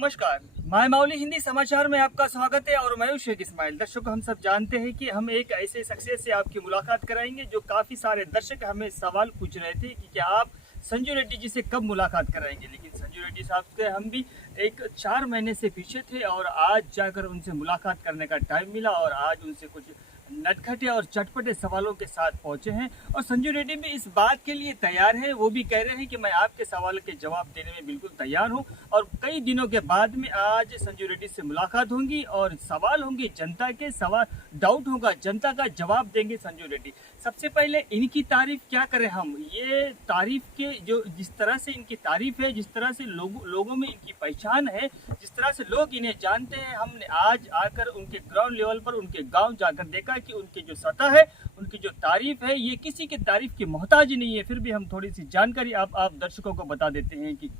नमस्कार, माय माउली हिंदी समाचार में आपका स्वागत है और मैं हूं शेख इस्माइल। दर्शकों, हम सब जानते हैं कि हम एक ऐसे शख्सियत से आपकी मुलाकात कराएंगे जो काफ़ी सारे दर्शक हमें सवाल पूछ रहे थे कि क्या आप संजू रेड्डी जी से कब मुलाकात कराएंगे। लेकिन संजू रेड्डी साहब से हम भी एक 4 महीने से पीछे थे और आज जाकर उनसे मुलाकात करने का टाइम मिला और आज उनसे कुछ नटखटे और चटपटे सवालों के साथ पहुंचे हैं और संजू रेड्डी भी इस बात के लिए तैयार है। वो भी कह रहे हैं कि मैं आपके सवालों के जवाब देने में बिल्कुल तैयार हूं और कई दिनों के बाद में आज संजू रेड्डी से मुलाकात होंगी और सवाल होंगे जनता के, सवाल डाउट होगा, जनता का जवाब देंगे संजू रेड्डी। सबसे पहले इनकी तारीफ क्या करें हम, ये तारीफ के जो जिस तरह से इनकी तारीफ है, जिस तरह से लोगों में इनकी पहचान है, जिस तरह से लोग इन्हें जानते हैं, हमने आज आकर उनके ग्राउंड लेवल पर उनके गांव जाकर देखा कि उनकी जो सतह है, उनकी जो तारीफ है, ये किसी के तारीफ की मोहताज नहीं है। फिर भी हम थोड़ी सी जानकारी आप दर्शकों को बता देते हैं कि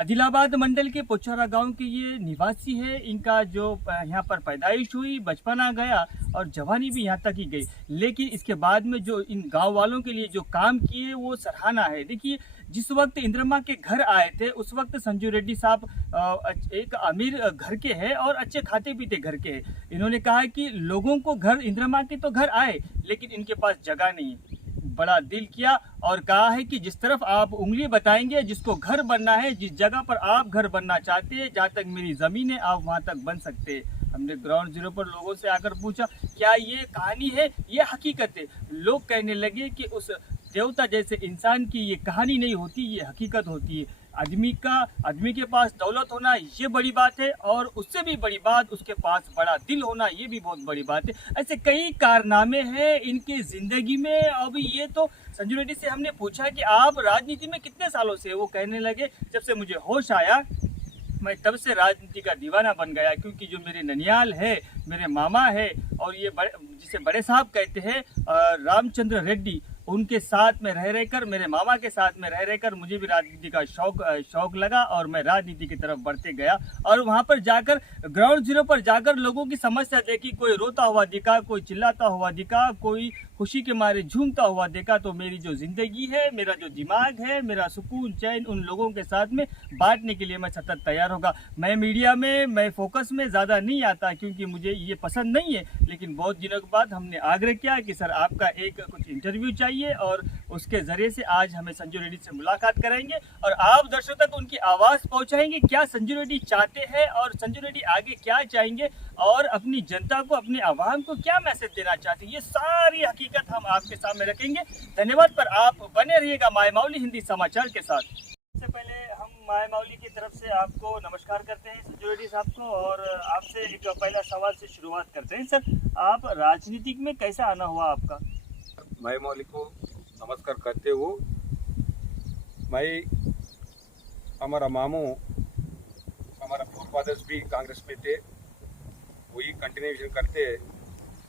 आदिलाबाद मंडल के पोचारा गांव के ये निवासी है। इनका जो यहाँ पर पैदाइश हुई, बचपना गया और जवानी भी यहाँ तक ही गई। लेकिन इसके बाद में जो इन गांव वालों के लिए जो काम किए वो सराहना है। देखिए, जिस वक्त इंदिरा के घर आए थे उस वक्त संजू रेड्डी साहब एक अमीर घर के हैं और अच्छे खाते पीते घर के हैं। इन्होंने कहा कि लोगों को घर, इंदिरा के तो घर आए लेकिन इनके पास जगह नहीं है। बड़ा दिल किया और कहा है कि जिस तरफ आप उंगली बताएंगे, जिसको घर बनना है, जिस जगह पर आप घर बनना चाहते हैं, जहाँ तक मेरी ज़मीन है आप वहाँ तक बन सकते हैं। हमने ग्राउंड जीरो पर लोगों से आकर पूछा क्या ये कहानी है, ये हकीकत है। लोग कहने लगे कि उस देवता जैसे इंसान की ये कहानी नहीं होती, ये हकीकत होती है। आदमी के पास दौलत होना ये बड़ी बात है और उससे भी बड़ी बात उसके पास बड़ा दिल होना, ये भी बहुत बड़ी बात है। ऐसे कई कारनामे हैं इनकी जिंदगी में। अभी ये तो संजू रेड्डी से हमने पूछा कि आप राजनीति में कितने सालों से, वो कहने लगे जब से मुझे होश आया मैं तब से राजनीति का दीवाना बन गया, क्योंकि जो मेरे ननियाल है, मेरे मामा है और ये जिसे बड़े साहब कहते हैं रामचंद्र रेड्डी, उनके साथ में रह रहकर, मेरे मामा के साथ में रह रहकर मुझे भी राजनीति का शौक लगा और मैं राजनीति की तरफ बढ़ते गया। और वहाँ पर जाकर, ग्राउंड जीरो पर जाकर लोगों की समस्या देखी, कोई रोता हुआ दिखा, कोई चिल्लाता हुआ दिखा, कोई खुशी के मारे झूमता हुआ देखा। तो मेरी जो जिंदगी है, मेरा जो दिमाग है, मेरा सुकून चैन उन लोगों के साथ में बांटने के लिए मैं सतत तैयार होगा। मैं मीडिया में, मैं फोकस में ज़्यादा नहीं आता क्योंकि मुझे ये पसंद नहीं है। लेकिन बहुत दिनों के बाद हमने आग्रह किया कि सर आपका एक कुछ इंटरव्यू चाहिए और उसके जरिए से आज हमें संजू रेड्डी से मुलाकात कराएंगे और आप दर्शकों तक उनकी आवाज़ पहुंचाएंगे, क्या संजू रेड्डी चाहते हैं और संजू रेड्डी आगे क्या चाहेंगे और अपनी जनता को, अपने आवाम को क्या मैसेज देना चाहते हैं। ये सारी हकीकत हम आपके सामने रखेंगे। धन्यवाद, पर आप बने रहिएगा माय माउली हिंदी समाचार के साथ। सबसे पहले हम माय माउली की तरफ से आपको नमस्कार करते हैं संजू रेड्डी साहब को और आपसे एक पहला सवाल से शुरुआत करते हैं। सर, आप राजनीति में कैसा आना हुआ आपका? माय माउली को नमस्कार करते हो। मैं, हमारा मामू, हमारा फादर्स भी कांग्रेस में थे, वही कंटिन्यूएशन करते।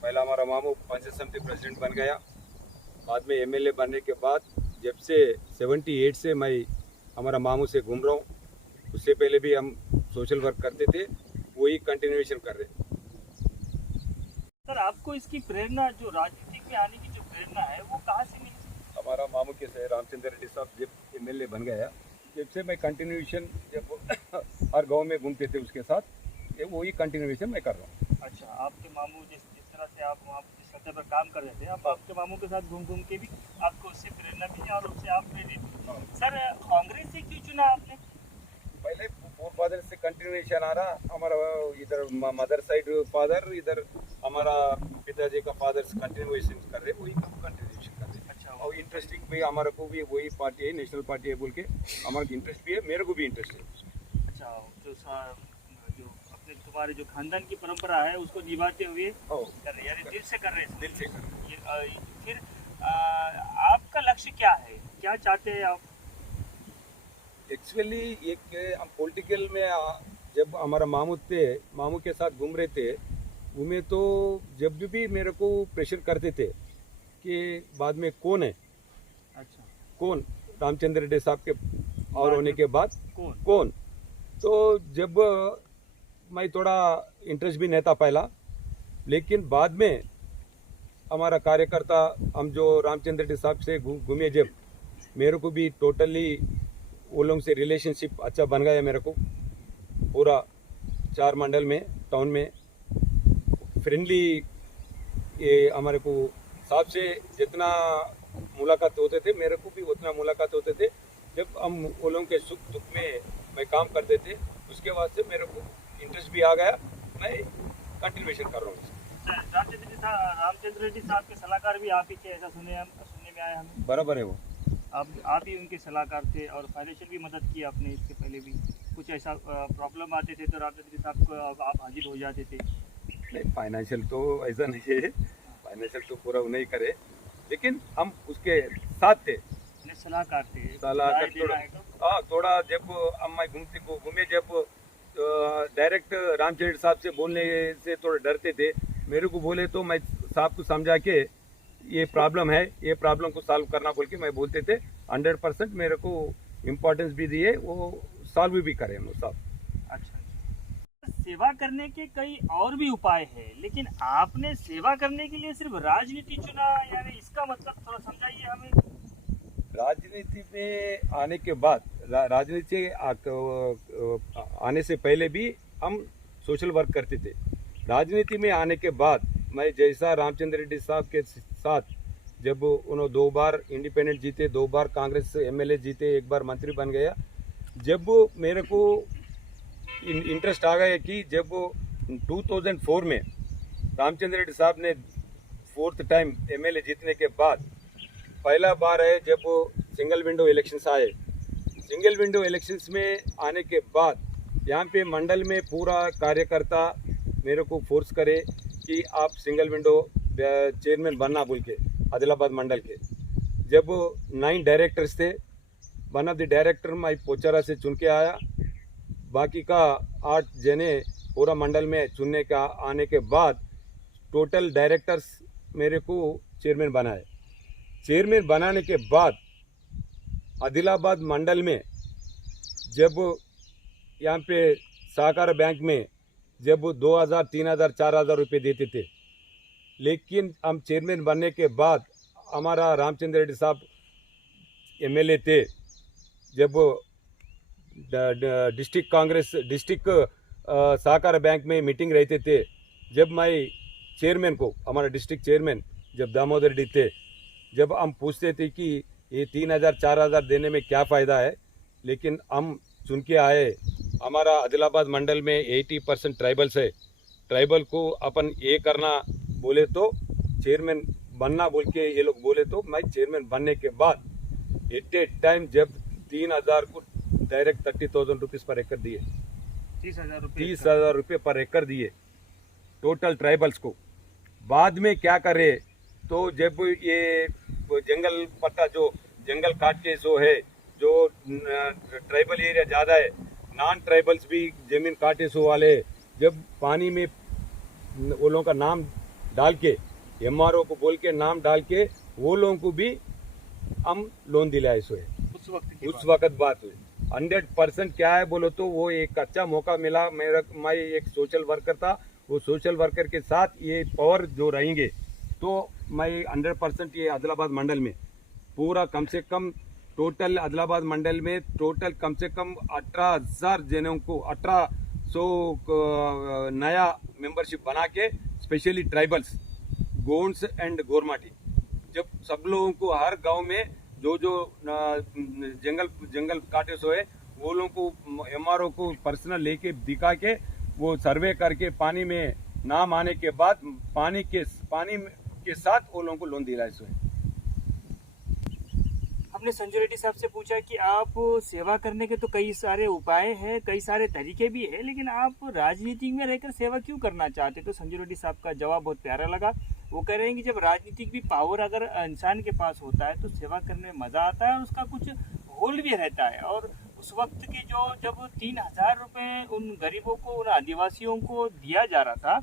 पहला हमारा मामू पंचायत समिति प्रेसिडेंट बन गया, बाद में एमएलए बनने के बाद जब से 78 से मैं हमारा मामू से घूम रहा हूँ। उससे पहले भी हम सोशल वर्क करते थे, वही कंटिन्यूएशन कर रहे। सर, आपको इसकी प्रेरणा, जो राजनीति में आने की जो प्रेरणा है, वो कहाँ से मिली? हमारा मामू के से रामचंद्र रेड्डी साहब जब एमएलए बन गया, जब से मैं कंटिन्यूएशन, जब हर गांव में घूमते थे उसके साथ, ये वही कंटिन्यूएशन मैं कर रहा हूँ। अच्छा, आपके मामू जिस तरह से आप वहाँ जिस सतह पर काम कर रहे थे, आप आपके मामू के साथ घूम घूम के भी आपको उससे प्रेरणा मिली और उससे आप प्रेरित। सर, कांग्रेस से क्यों चुना आपने? पहले फादर से कंटिन्यूएशन आ रहा, हमारा इधर मदर साइड फादर, इधर हमारा पिताजी का फादर कंटिन्यूएशन कर रहे, वही कंटिन्यूएशन कर रहे। अच्छा, और इंटरेस्टिंग भी हमारे को भी वही पार्टी है, नेशनल पार्टी है बोल के हमारा इंटरेस्ट भी है, मेरे को भी इंटरेस्ट है। अच्छा, जो अपने तुम्हारे जो खानदान की परंपरा है उसको निभाते हुए कर रहे, यानी दिल से कर रहे हैं। दिल से कर रहे। फिर आपका लक्ष्य क्या है, क्या चाहते हैं आप? एक्चुअली एक हम पॉलिटिकल में जब हमारा मामू थे, मामू के साथ घूम रहे थे, घूमे तो जब भी मेरे को प्रेशर करते थे कि बाद में कौन है, अच्छा, कौन रामचंद्र रेड्डी साहब के और होने के बाद कौन। तो जब मैं थोड़ा इंटरेस्ट भी नहीं था पहला, लेकिन बाद में हमारा कार्यकर्ता, हम जो रामचंद्र रेड्डी साहब से घूमे, जब मेरे को भी टोटली वो लोगों से रिलेशनशिप अच्छा बन गया मेरे को। पूरा 4 मंडल में टाउन में फ्रेंडली ये हमारे को साहब से जितना मुलाकात होते थे मेरे को भी उतना मुलाकात होते थे। जब हम वो लोगों के सुख दुख में मैं काम करते थे उसके बाद से मेरे को इंटरेस्ट भी आ गया, मैं कंटिन्यूएशन कर रहा हूँ। रामचंद्र रेड्डी साहब के सलाहकार भी आप ही थे, ऐसा सुनने में आया हमें। बराबर है वो, आप ही उनके सलाहकार थे और फाइनेंशियल भी मदद की आपने। इसके पहले भी कुछ ऐसा प्रॉब्लम आते थे तो रामचंद्र साहब को आप हाजिर हो जाते थे। नहीं फाइनेंशियल तो ऐसा नहीं है, फाइनेंशियल तो पूरा वो नहीं करे, लेकिन हम उसके साथ थे, सलाहकार थे। सलाहकार थोड़ा जब हम घूमे जब डायरेक्ट रामचंद्र साहब से बोलने से थोड़ा डरते थे। मेरे को बोले तो मैं साहब को समझा के ये प्रॉब्लम है, ये प्रॉब्लम को सॉल्व करना बोल के मैं बोलते थे। 100% मेरे को इम्पोर्टेंस भी दिए, वो सॉल्व भी करें हम साहब। अच्छा, सेवा करने के कई और भी उपाय हैं, लेकिन आपने सेवा करने के लिए सिर्फ राजनीति चुना, यानी इसका मतलब थोड़ा समझाइए हमें। राजनीति में आने के बाद, राजनीति आने से पहले भी हम सोशल वर्क करते थे। राजनीति में आने के बाद मैं जैसा रामचंद्र रेड्डी साहब के साथ जब उन्होंने 2 बार इंडिपेंडेंट जीते, 2 बार कांग्रेस एमएलए जीते, 1 बार मंत्री बन गया। जब मेरे को इंटरेस्ट आ गया कि जब 2004 में रामचंद्र रेड्डी साहब ने 4th टाइम एमएलए जीतने के बाद पहला बार है जब सिंगल विंडो इलेक्शंस आए। सिंगल विंडो इलेक्शंस में आने के बाद यहाँ पे मंडल में पूरा कार्यकर्ता मेरे को फोर्स करे कि आप सिंगल विंडो चेयरमैन बनना बोल के, आदिलाबाद मंडल के। जब 9 डायरेक्टर्स थे, वन ऑफ द डायरेक्टर मैं पोचारा से चुन के आया, बाकी का 8 जने पूरा मंडल में चुनने का आने के बाद टोटल डायरेक्टर्स मेरे को चेयरमैन बनाए। चेयरमैन बनाने के बाद आदिलाबाद मंडल में जब यहाँ पे सहकार बैंक में जब 2000, 3000, 4000 रुपये देते थे, लेकिन हम चेयरमैन बनने के बाद हमारा रामचंद्र रेड्डी साहब एमएलए थे। जब डिस्ट्रिक्ट कांग्रेस डिस्ट्रिक्ट सहकार बैंक में मीटिंग रहते थे, जब मैं चेयरमैन को, हमारा डिस्ट्रिक्ट चेयरमैन जब दामोदर रेड्डी थे, जब हम पूछते थे कि ये 3000, 4000 देने में क्या फ़ायदा है, लेकिन हम चुन के आए। हमारा आदिलाबाद मंडल में 80% ट्राइबल्स है। ट्राइबल को अपन ये करना बोले तो चेयरमैन बनना बोल के ये लोग बोले तो मैं चेयरमैन बनने के बाद एट ए टाइम जब 3000 को डायरेक्ट 30,000 रुपीज़ पर एकड़ दिए, 30,000 रुपये पर एकड़ दिए टोटल ट्राइबल्स को। बाद में क्या करे तो जब ये जंगल पट्टा जो जंगल काट के सो है, जो ट्राइबल एरिया ज़्यादा है, नॉन ट्राइबल्स भी जमीन काटे सो वाले, जब पानी में वो लोगों का नाम डाल के, एमआरओ को बोल के नाम डाल के वो लोगों को भी हम लोन दिलाए सो है। उस वक्त बात हुई। 100% क्या है बोलो तो वो एक अच्छा मौका मिला। मैं एक सोशल वर्कर था, वो सोशल वर्कर के साथ ये पावर जो रहेंगे तो मैं 100% ये आदिलाबाद मंडल में पूरा कम से कम टोटल आदिलाबाद मंडल में टोटल कम से कम 18,000 जनों को 1800 नया मेंबरशिप बना के, specially tribals, Gonds and Gormati, जब सब लोगों को हर गांव में जो जंगल काटे सो है वो लोगों को एमआरओ को पर्सनल लेके दिखा के वो सर्वे करके पानी में नाम आने के बाद पानी के साथ वो लोगों को लोन दिलाए सो है। हमने संजय रेड्डी साहब से पूछा कि आप सेवा करने के तो कई सारे उपाय हैं, कई सारे तरीके भी हैं, लेकिन आप राजनीति में रहकर सेवा क्यों करना चाहते? तो संजय रेड्डी साहब का जवाब बहुत प्यारा लगा। वो कह रहे हैं कि जब राजनीतिक भी पावर अगर इंसान के पास होता है तो सेवा करने में मज़ा आता है और उसका कुछ गोल भी रहता है। और उस वक्त की जब 3,000 रुपये उन गरीबों को, उन आदिवासियों को दिया जा रहा था,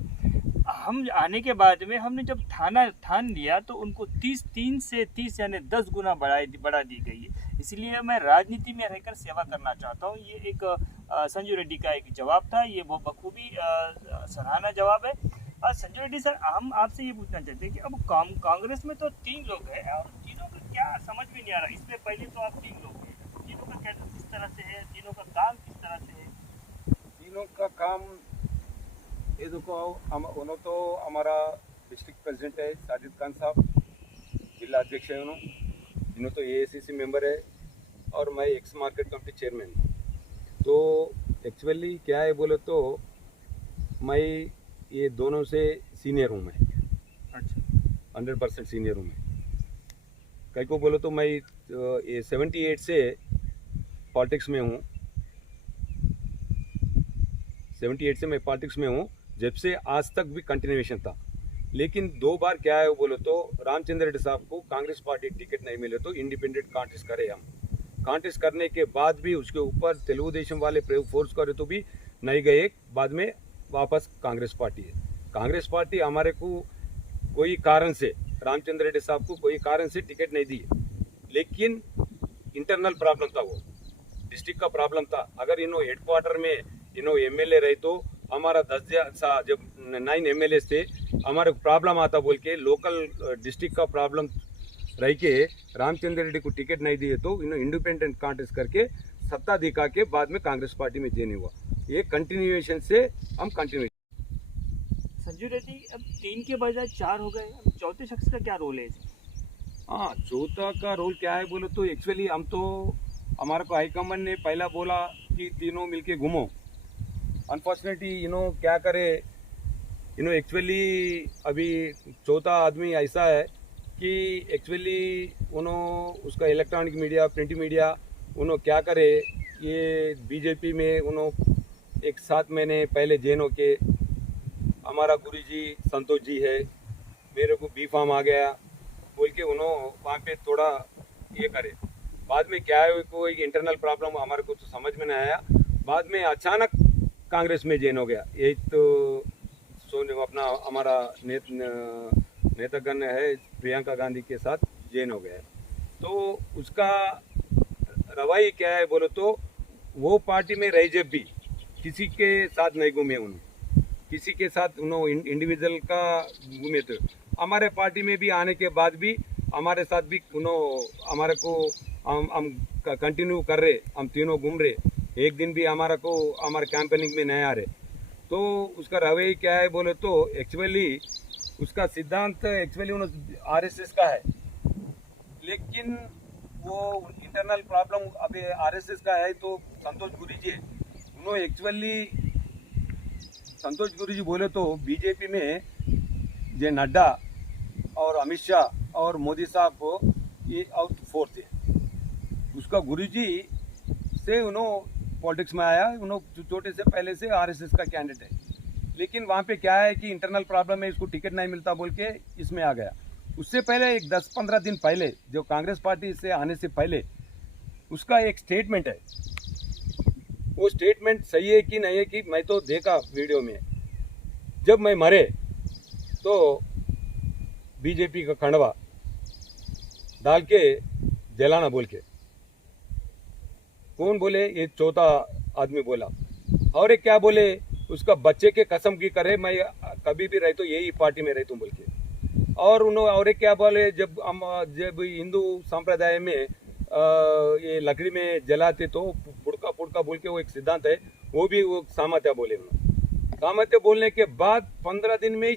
हम आने के बाद में हमने जब ठान लिया तो उनको 3 से 30 यानी 10 गुना बढ़ा दी गई है। इसलिए मैं राजनीति में रहकर सेवा करना चाहता हूँ। ये एक संजय रेड्डी का एक जवाब था, ये बहुत बखूबी सराहना जवाब है। संजय रेड्डी सर, हम आपसे ये पूछना चाहते हैं कि अब कांग्रेस में तो 3 लोग हैं और तीनों का क्या समझ में नहीं आ रहा। इसमें पहले तो आप 3 लोग हैं, तीनों का क्या किस तरह से है, तीनों का काम किस तरह से है? लोग का काम ये देखो उन्होंने तो हमारा डिस्ट्रिक्ट प्रेसिडेंट है साजिद खान साहब, जिला अध्यक्ष है इन्होंने तो एआईसीसी मेंबर है और मैं एक्स मार्केट कमेटी चेयरमैन। तो एक्चुअली क्या है बोले तो मैं ये दोनों से सीनियर हूँ मैं। अच्छा 100% सीनियर हूँ मैं। कई को बोलो तो मैं ये 78 से पॉलिटिक्स में हूँ। 78 से मैं पॉलिटिक्स में हूँ, जब से आज तक भी कंटिन्यूएशन था। लेकिन 2 बार क्या है बोलो तो रामचंद्र रेड्डी साहब को कांग्रेस पार्टी टिकट नहीं मिले तो इंडिपेंडेंट कॉन्टेस्ट करे हम। कॉन्टेस्ट करने के बाद भी उसके ऊपर तेलुगु देशम वाले फोर्स करे तो भी नहीं गए, बाद में वापस कांग्रेस पार्टी है। कांग्रेस पार्टी हमारे को कोई कारण से रामचंद्र रेड्डी साहब को कोई कारण से टिकट नहीं दी, लेकिन इंटरनल प्रॉब्लम था, वो डिस्ट्रिक्ट का प्रॉब्लम था। अगर इन्हों हेडक्वार्टर में इन्हों एमएलए रहे तो हमारा 10 जब 9 एमएलए थे हमारे प्रॉब्लम आता बोल के लोकल डिस्ट्रिक्ट का प्रॉब्लम रह के रामचंद्र रेड्डी को टिकट नहीं दिए तो इन्होंने इंडिपेंडेंट कॉन्टेस्ट करके सत्ता दिखा के बाद में कांग्रेस पार्टी में ज्वाइन हुआ। ये कंटिन्यूएशन से हम कंटिन्यू। संजू रेड्डी अब 3 के बजाय 4 हो गए, अब चौथे शख्स का क्या रोल है? हाँ, चौथा का रोल क्या है बोलो तो एक्चुअली हम तो हमारे को हाईकमान ने पहला बोला कि तीनों मिलके घूमो। अनफॉर्चुनेटली क्या करे, एक्चुअली अभी चौथा आदमी ऐसा है कि एक्चुअली उसका इलेक्ट्रॉनिक मीडिया प्रिंट मीडिया क्या करे, ये बीजेपी में एक 7 महीने पहले जैन होके हमारा गुरुजी संतोष जी है, मेरे को बी फार्म आ गया बोल के वहाँ पे थोड़ा ये करे। बाद में क्या है कोई इंटरनल प्रॉब्लम हमारे को तो समझ में नहीं आया, बाद में अचानक कांग्रेस में जैन हो गया। यही तो अपना हमारा नेतागण है प्रियंका गांधी के साथ जैन हो गया। तो उसका रवैया क्या है बोलो तो वो पार्टी में रह जब भी किसी के साथ नहीं घूमे, किसी के साथ इंडिविजुअल का घूमे थे। हमारे पार्टी में भी आने के बाद भी हमारे साथ भी हमारे को हम कंटिन्यू कर रहे, हम तीनों घूम रहे। एक दिन भी हमारे कैंपेनिंग में नहीं आ रहे। तो उसका रवैया क्या है बोले तो एक्चुअली उसका सिद्धांत एक्चुअली आरएसएस का है, लेकिन वो इंटरनल प्रॉब्लम अभी आरएसएस का है। तो संतोष गुरुजी संतोष गुरुजी बोले तो बीजेपी में जे नड्डा और अमित शाह और मोदी साहब ये आउट फोर्थ है। उसका गुरुजी से पॉलिटिक्स में आया, छोटे से पहले से आरएसएस का कैंडिडेट है। लेकिन वहाँ पे क्या है कि इंटरनल प्रॉब्लम है, इसको टिकट नहीं मिलता बोल के इसमें आ गया। उससे पहले एक 10-15 दिन पहले जो कांग्रेस पार्टी से आने से पहले उसका एक स्टेटमेंट है, वो स्टेटमेंट सही है कि नहीं है कि मैं तो देखा वीडियो में, जब मैं मरे तो बीजेपी का खंडवा डाल के जलाना बोल के। कौन बोले? ये चौथा आदमी बोला। और एक क्या बोले, उसका बच्चे के कसम की करे मैं कभी भी रहे तो यही पार्टी में रहे तुम बोल के। और एक क्या बोले, जब हिंदू संप्रदाय में ये लकड़ी में जलाते तो पुड़का पुड़का बोल के वो एक सिद्धांत है, वो भी वो सामर्थ्य बोले। सामर्थ्य बोलने के बाद 15 दिन में ही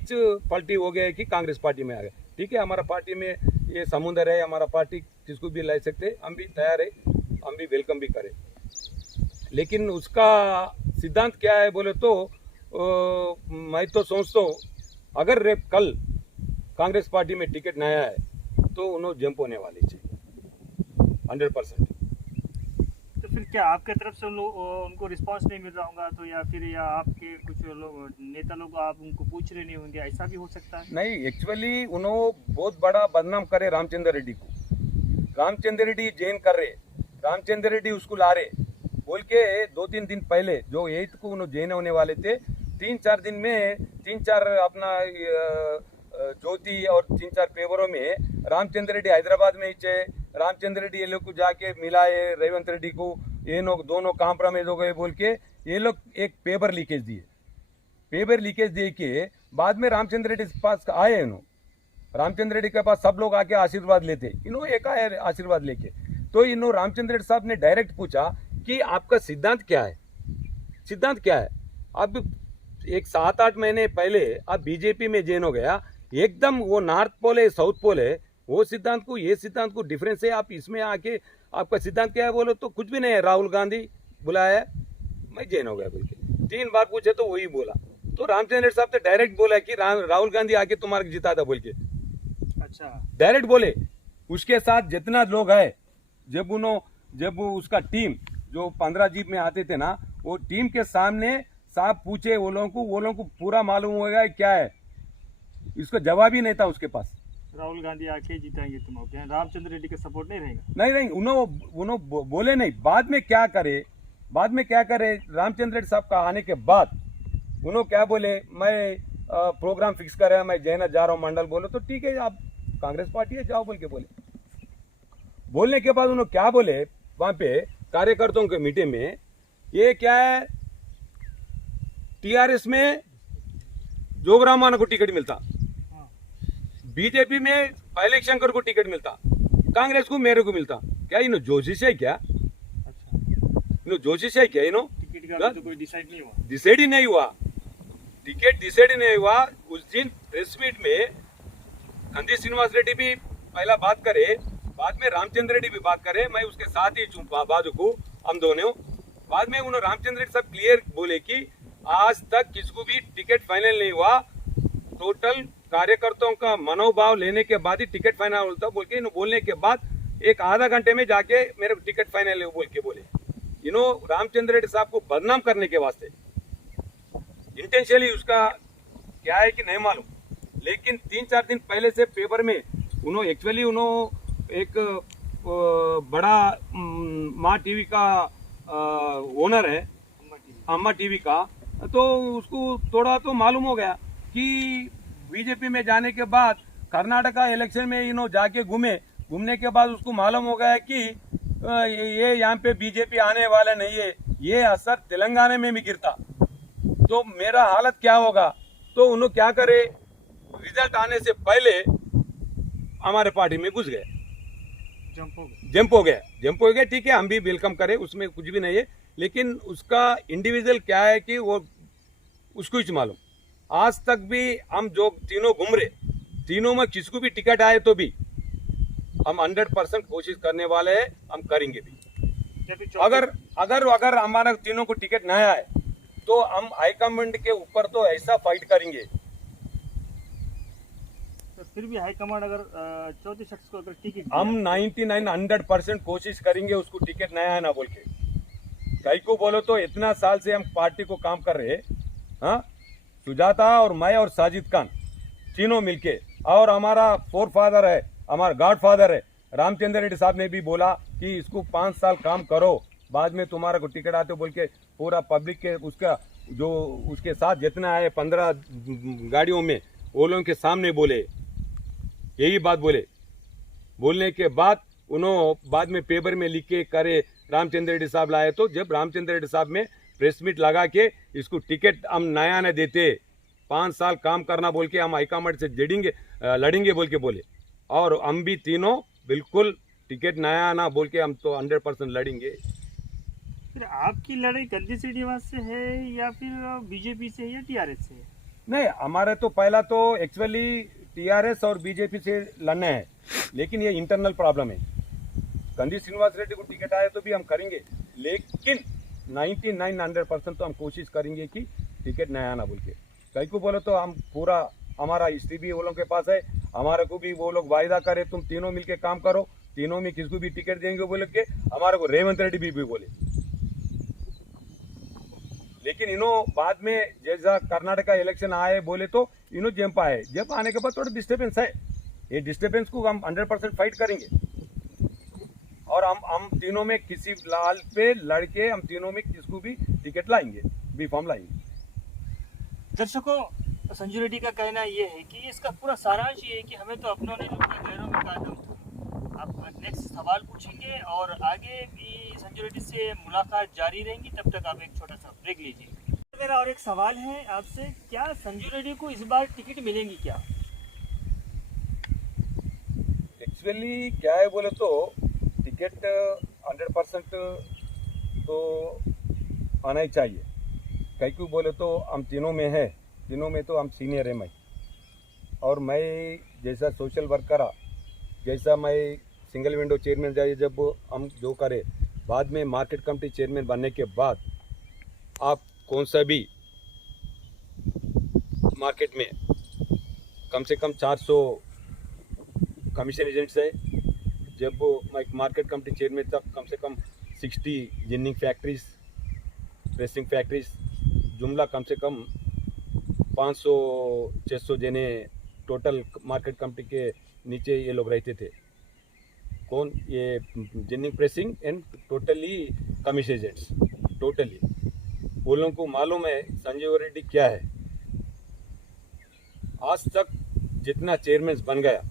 पलटी हो गया कि कांग्रेस पार्टी में आ गए। ठीक है, हमारा पार्टी में ये समुद्र है, हमारा पार्टी किसको भी ला सकते, हम भी तैयार है, हम भी वेलकम भी करें। लेकिन उसका सिद्धांत क्या है बोले तो मैं तो सोचता हूँ अगर कल कांग्रेस पार्टी में टिकट नया है तो उन्होंने जंप होने वाली चाहिए 100%। तो फिर क्या आपके तरफ से उनको रिस्पांस नहीं मिल रहा होगा तो, या आपके कुछ लोग नेता लोग आप उनको पूछ रहे नहीं होंगे, ऐसा भी हो सकता है? नहीं, एक्चुअली उन्होंने बहुत बड़ा बदनाम करे रामचंद्र रेड्डी को। रामचंद्र रेड्डी जैन कर रहे, रामचंद्र रेड्डी उसको ला रहे बोल के 2-3 दिन पहले जो 8 को उन्होंने जैन होने वाले थे, 3-4 दिन में 3-4 अपना ज्योति और 3-4 पेपरों में रामचंद्र रेड्डी हैदराबाद में ही रामचंद्र रेड्डी ये लोग को जाके मिलाए रेवंत रेड्डी को, ये लोग दोनों कॉम्प्रोमाइज हो गए बोल के ये लोग एक पेपर लीकेज दिए के बाद में रामचंद्र रेड्डी के पास आए। रामचंद्र रेड्डी के पास सब लोग आके आशीर्वाद लेते, इन्होंने एक आए आशीर्वाद लेके। तो रामचंद्र रेड्डी साहब ने डायरेक्ट पूछा कि आपका सिद्धांत क्या है, सिद्धांत क्या है? अब एक 7-8 महीने पहले अब बीजेपी में जॉइन हो गया, एकदम वो नॉर्थ पोल है साउथ पोल है, वो सिद्धांत को ये सिद्धांत को डिफरेंस है। आप इसमें आके आपका सिद्धांत क्या है बोलो तो कुछ भी नहीं है। राहुल गांधी बुलाया, मैं जॉइन हो गया बोल के 3 बार पूछे तो वही बोला। तो रामचंद्र साहब तो डायरेक्ट बोला कि राहुल गांधी आके तुम्हारे जिता था बोल के, अच्छा डायरेक्ट बोले। उसके साथ जितना लोग है, जब वो उसका टीम जो 15 जीप में आते थे ना, वो टीम के सामने साहब पूछे वो लोगों को पूरा मालूम हो गया क्या है, इसको जवाब ही नहीं था उसके पास। राहुल गांधी आके जिताएंगे तुम, क्या रामचंद्र रेड्डी का सपोर्ट नहीं रहेगा? नहीं, उन्होंने बोले नहीं। बाद में क्या करे रामचंद्र रेड्डी साहब का आने के बाद उन्होंने क्या बोले, मैं प्रोग्राम फिक्स कर रहा, मैं जैना जा रहा हूँ मंडल। बोलो तो ठीक है, आप कांग्रेस पार्टी है जाओ बोल के बोले। बोलने के बाद उन्होंने क्या बोले वहां पे कार्यकर्ताओं के मीटिंग में, ये क्या है टीआरएस में जोगरामाना को टिकट मिलता, बीजेपी में पहले शंकर को टिकट मिलता, कांग्रेस को मेरे को मिलता। क्या इन्हों जोशी है क्या? अच्छा, इन्हों जोशी है क्या? इन्हों टिकट का तो कोई डिसाइड नहीं हुआ, डिसाइड ही नहीं हुआ, टिकट डिसाइड ही नहीं हुआ। उस दिन प्रेस मीट में कंदी श्रीनिवास रेड्डी भी पहला बात करे, बाद में रामचंद्र रेड्डी भी बात करे, मैं उसके साथ ही बाजू को हम दोनों। बाद में उन्होंने रामचंद्र रेड्डी साहब क्लियर बोले कि आज तक किसको भी टिकट फाइनल नहीं हुआ, टोटल कार्यकर्ताओं का मनोभाव लेने के बाद ही टिकट फाइनल होता बोल के बोलने के बाद एक आधा घंटे में जाके मेरे टिकट फाइनल है बोल के बोले। रामचंद्र रेड्डी साहब को बदनाम करने के वास्ते इंटेंशनली, उसका क्या है कि नहीं मालूम, लेकिन 3-4 दिन पहले से पेपर में उन्होंने एक बड़ा माँ टीवी का ओनर है, अम्मा टीवी का, तो उसको थोड़ा तो मालूम हो गया कि बीजेपी में जाने के बाद कर्नाटका इलेक्शन में जाके घूमने के बाद उसको मालूम हो गया कि ये यहाँ पे बीजेपी आने वाला नहीं है, ये असर तेलंगाना में भी गिरता तो मेरा हालत क्या होगा। तो उन्होंने क्या करे, रिजल्ट आने से पहले हमारे पार्टी में घुस गए, जंप हो गया। ठीक है, हम भी वेलकम करें, उसमें कुछ भी नहीं है, लेकिन उसका इंडिविजुअल क्या है कि वो उसको ही मालूम। आज तक भी हम जो तीनों घूम रहे, तीनों में किसको भी टिकट आए तो भी हम 100% कोशिश करने वाले हैं, हम करेंगे भी। अगर हमारा तीनों को टिकट नहीं आए तो हम हाईकमांड के ऊपर तो ऐसा फाइट करेंगे। तो फिर भी हाईकमांड अगर चौथे शख्स को अगर टिकट, हम 99-100% कोशिश करेंगे उसको टिकट नहीं आना बोल के। कई को बोलो तो इतना साल से हम पार्टी को काम कर रहे, हाँ, सुजाता और मैं और साजिद खान तीनों मिलके, और हमारा फोर फादर है, हमारा गॉड फादर है रामचंद्र रेड्डी साहब ने भी बोला कि इसको 5 साल काम करो, बाद में तुम्हारा को टिकट आते बोल के पूरा पब्लिक के उसका जो उसके साथ जितना है 15 गाड़ियों में वो लोगों के सामने बोले, यही बात बोलने के बाद उन्होंने बाद में पेपर में लिख के करे रामचंद्र रेड्डी साहब लाए। तो जब रामचंद्र रेड्डी साहब में प्रेस मीट लगा के इसको टिकट हम नया न देते, 5 साल काम करना बोल के हम हाईकमांड से लड़ेंगे बोल के बोले, और हम भी तीनों बिल्कुल टिकट नया ना बोल के हम तो 100% लड़ेंगे। फिर आपकी लड़ाई कंदी श्रीनिवास से है या फिर बीजेपी से या टीआरएस से? नहीं, हमारे तो पहला तो एक्चुअली टीआरएस और बीजेपी से लड़ना है, लेकिन ये इंटरनल प्रॉब्लम है। कंदी श्रीनिवास रेड्डी को टिकट आए तो भी हम करेंगे, लेकिन 99-100% तो हम कोशिश करेंगे कि टिकट नया आना बोल के। कई को बोले तो हम पूरा हमारा हिस्ट्री भी वो लोगों के पास है, हमारे को भी वो लोग वायदा करे तुम तीनों मिलके काम करो, तीनों में किसको भी टिकट देंगे बोले के, हमारे को रेवंत रेड्डी भी बोले। लेकिन इन्हों बाद में जैसा कर्नाटका इलेक्शन आए बोले तो इन्हों जंप आए, जंप आने के बाद थोड़ा डिस्टर्बेंस है, ये डिस्टर्बेंस को हम 100% फाइट करेंगे, और हम तीनों में किसी लाल पे लड़के हम तीनों में किसको भी टिकट लाएंगे, बी फॉर्म लाएंगे। दर्शकों, संजू रेड्डी का कहना ये है कि इसका पूरा सारांश ये है कि हमें तो अपनों ने लूटा, गैरों में कहा था। आप नेक्स्ट सवाल पूछेंगे और आगे भी संजू रेड्डी से मुलाकात जारी रहेंगी, तब तक आप एक छोटा सा ब्रेक लीजिए। मेरा और एक सवाल है आपसे, क्या संजू रेड्डी को इस बार टिकट मिलेंगी क्या? एक्चुअली क्या है बोले तो टिकट 100% तो आना ही चाहिए, कई को बोले तो हम तीनों में है, तीनों में तो हम सीनियर है मैं। और मैं जैसा सोशल वर्कर जैसा मैं सिंगल विंडो चेयरमैन जाए जब हम जो करे, बाद में मार्केट कमेटी चेयरमैन बनने के बाद आप कौन सा भी मार्केट में कम से कम 400 कमीशन एजेंट्स है। जब मैं मार्केट कमेटी चेयरमैन तक कम से कम 60 जिनिंग फैक्ट्रीज, प्रेसिंग फैक्ट्रीज, जुमला कम से कम 500-600 जने टोटल मार्केट कमेटी के नीचे ये लोग रहते थे। कौन? ये ginning pressing and totally commission agents, totally वो लोगों को मालूम है संजीव रेड्डी क्या है। आज तक जितना चेयरमैन बन गया,